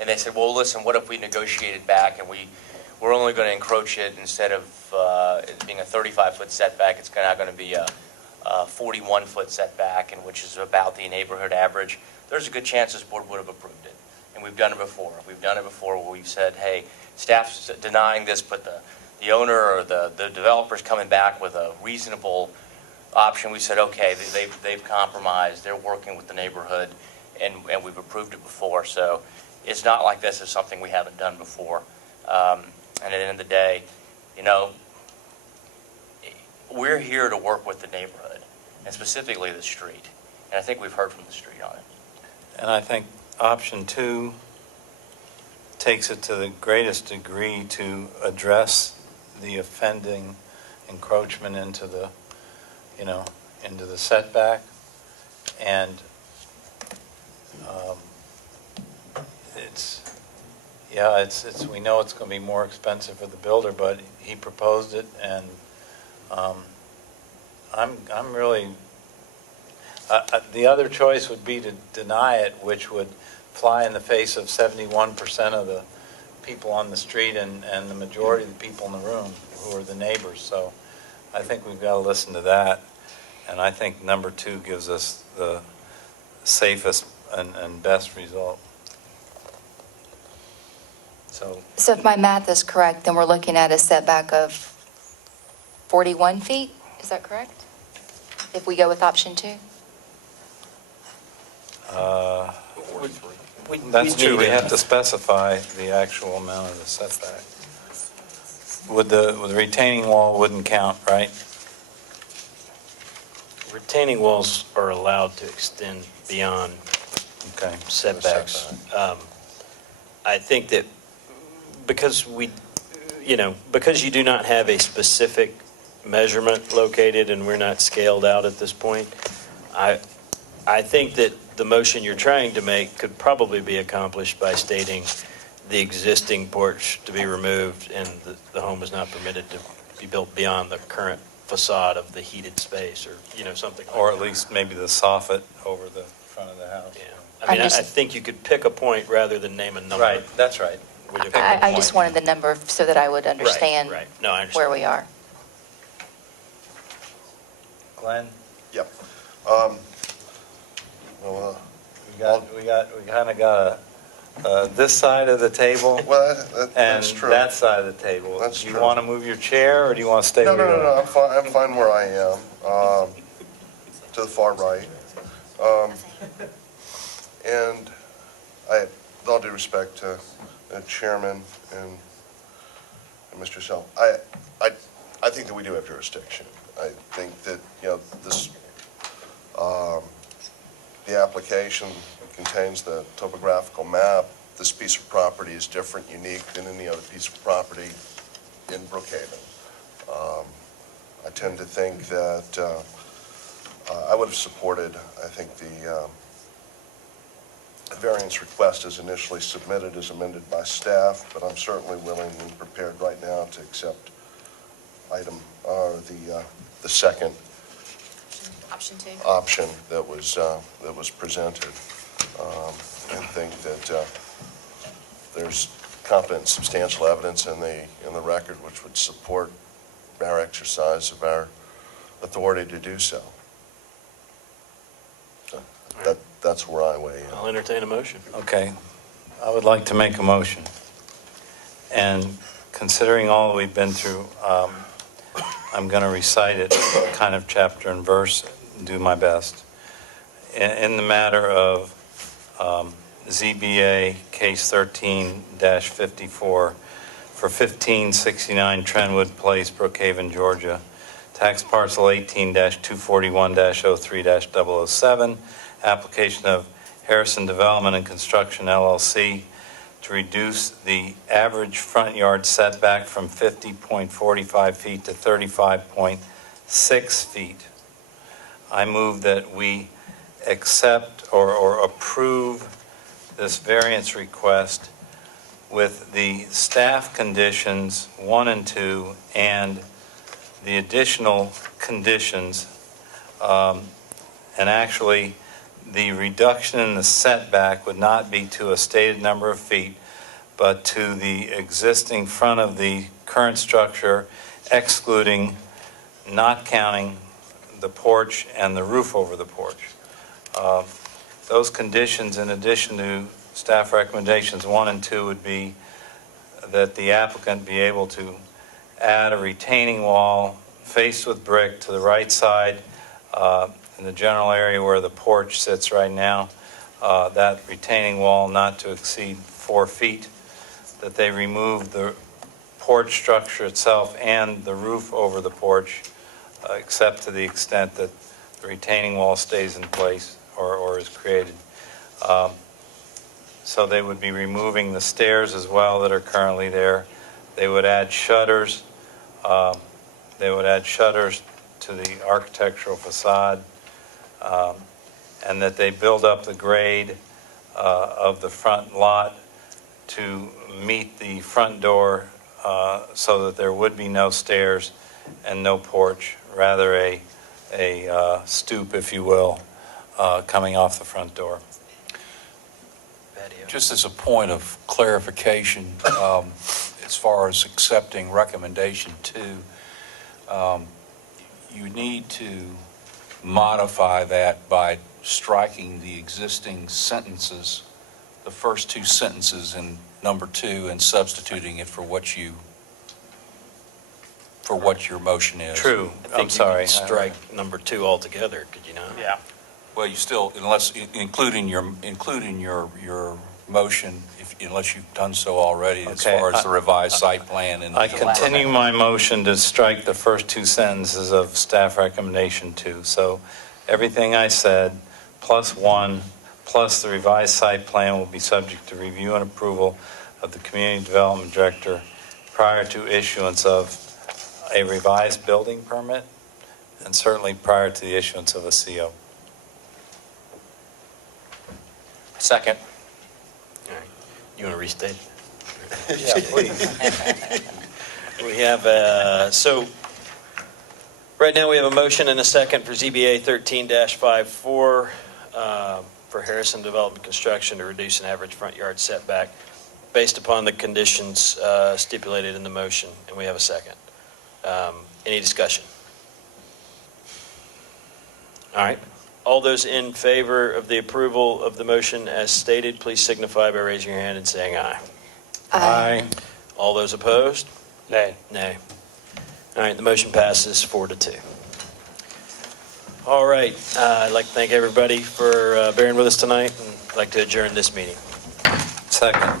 And they said, well, listen, what if we negotiated back and we're only going to encroach it instead of it being a 35-foot setback, it's now going to be a 41-foot setback, and which is about the neighborhood average. There's a good chance this board would have approved it. And we've done it before. We've done it before where we've said, hey, staff's denying this, but the owner or the developer's coming back with a reasonable option. We said, okay, they've compromised. They're working with the neighborhood, and we've approved it before. So it's not like this is something we haven't done before. And at the end of the day, we're here to work with the neighborhood, and specifically the street. And I think we've heard from the street on it. And I think option 2 takes it to the greatest degree to address the offending encroachment into the, into the setback. And it's we know it's going to be more expensive for the builder, but he proposed it, and I'm really, the other choice would be to deny it, which would fly in the face of 71% of the people on the street and the majority of the people in the room who are the neighbors. So I think we've got to listen to that. And I think number 2 gives us the safest and best result. So if my math is correct, then we're looking at a setback of 41 feet, is that correct? If we go with option 2? That's true, we have to specify the actual amount of the setback. With the retaining wall wouldn't count, right? Retaining walls are allowed to extend beyond setbacks. I think that because because you do not have a specific measurement located and we're not scaled out at this point, I think that the motion you're trying to make could probably be accomplished by stating the existing porch to be removed and the home is not permitted to be built beyond the current facade of the heated space, or something like that. Or at least maybe the soffit over the front of the house. Yeah. I think you could pick a point rather than name a number. Right, that's right. I just wanted the number so that I would understand Right. No, I understand. where we are. Glenn? Yep. We kind of got this side of the table and that's true. that side of the table. That's Do you true. want to move your chair, or do you want to stay where you are? No, I'm fine where I am, to the far right. And with all due respect to the chairman and Mr. Sell, I think that we do have jurisdiction. I think that, this, the application contains the topographical map. This piece of property is different, unique than any other piece of property in Brookhaven. I tend to think that I would have supported, I think, the variance request as initially submitted, as amended by staff, but I'm certainly willing and prepared right now to accept the second Option 2. option that was presented, and think that there's competent, substantial evidence in the record which would support our exercise of our authority to do so. That's where I weigh in. I'll entertain a motion. Okay. I would like to make a motion. And considering all we've been through, I'm going to recite it kind of chapter and verse, and do my best. In the matter of ZBA case 13-54 for 1569 Trentwood Place, Brookhaven, Georgia, tax parcel 18-241-03-007, application of Harrison Development and Construction LLC to reduce the average front yard setback from 50.45 feet to 35.6 feet. I move that we accept or approve this variance request with the staff conditions 1 and 2 and the additional conditions, and actually, the reduction in the setback would not be to a stated number of feet, but to the existing front of the current structure, excluding, not counting the porch and the roof over the porch. Those conditions, in addition to staff recommendations 1 and 2, would be that the applicant be able to add a retaining wall faced with brick to the right side in the general area where the porch sits right now, that retaining wall not to exceed 4 feet, that they remove the porch structure itself and the roof over the porch, except to the extent that the retaining wall stays in place or is created. So they would be removing the stairs as well that are currently there. They would add shutters. They would add shutters to the architectural facade, and that they build up the grade of the front lot to meet the front door so that there would be no stairs and no porch, rather a stoop, if you will, coming off the front door. Just as a point of clarification, as far as accepting recommendation 2, you need to modify that by striking the existing sentences, the first 2 sentences in number 2, and substituting it for what your motion is. True. I'm You sorry. could strike number 2 altogether, could you not? Yeah. Well, you still, unless, including your motion, unless you've done so already, as Okay, far as the revised site plan and. I continue my motion to strike the first 2 sentences of staff recommendation 2. So everything I said, plus 1, plus the revised site plan will be subject to review and approval of the Community Development Director prior to issuance of a revised building permit, and certainly prior to the issuance of a CO. Second. All right. You want to restate? Yeah, please. We have, so, right now we have a motion and a second for ZBA 13-54 for Harrison Development Construction to reduce an average front yard setback based upon the conditions stipulated in the motion, and we have a second. Any discussion? All right. All those in favor of the approval of the motion as stated, please signify by raising your hand and saying aye. Aye. All those opposed? Nay. Nay. All right, the motion passes 4-2. All right, I'd like to thank everybody for bearing with us tonight, and I'd like to adjourn this meeting. Second.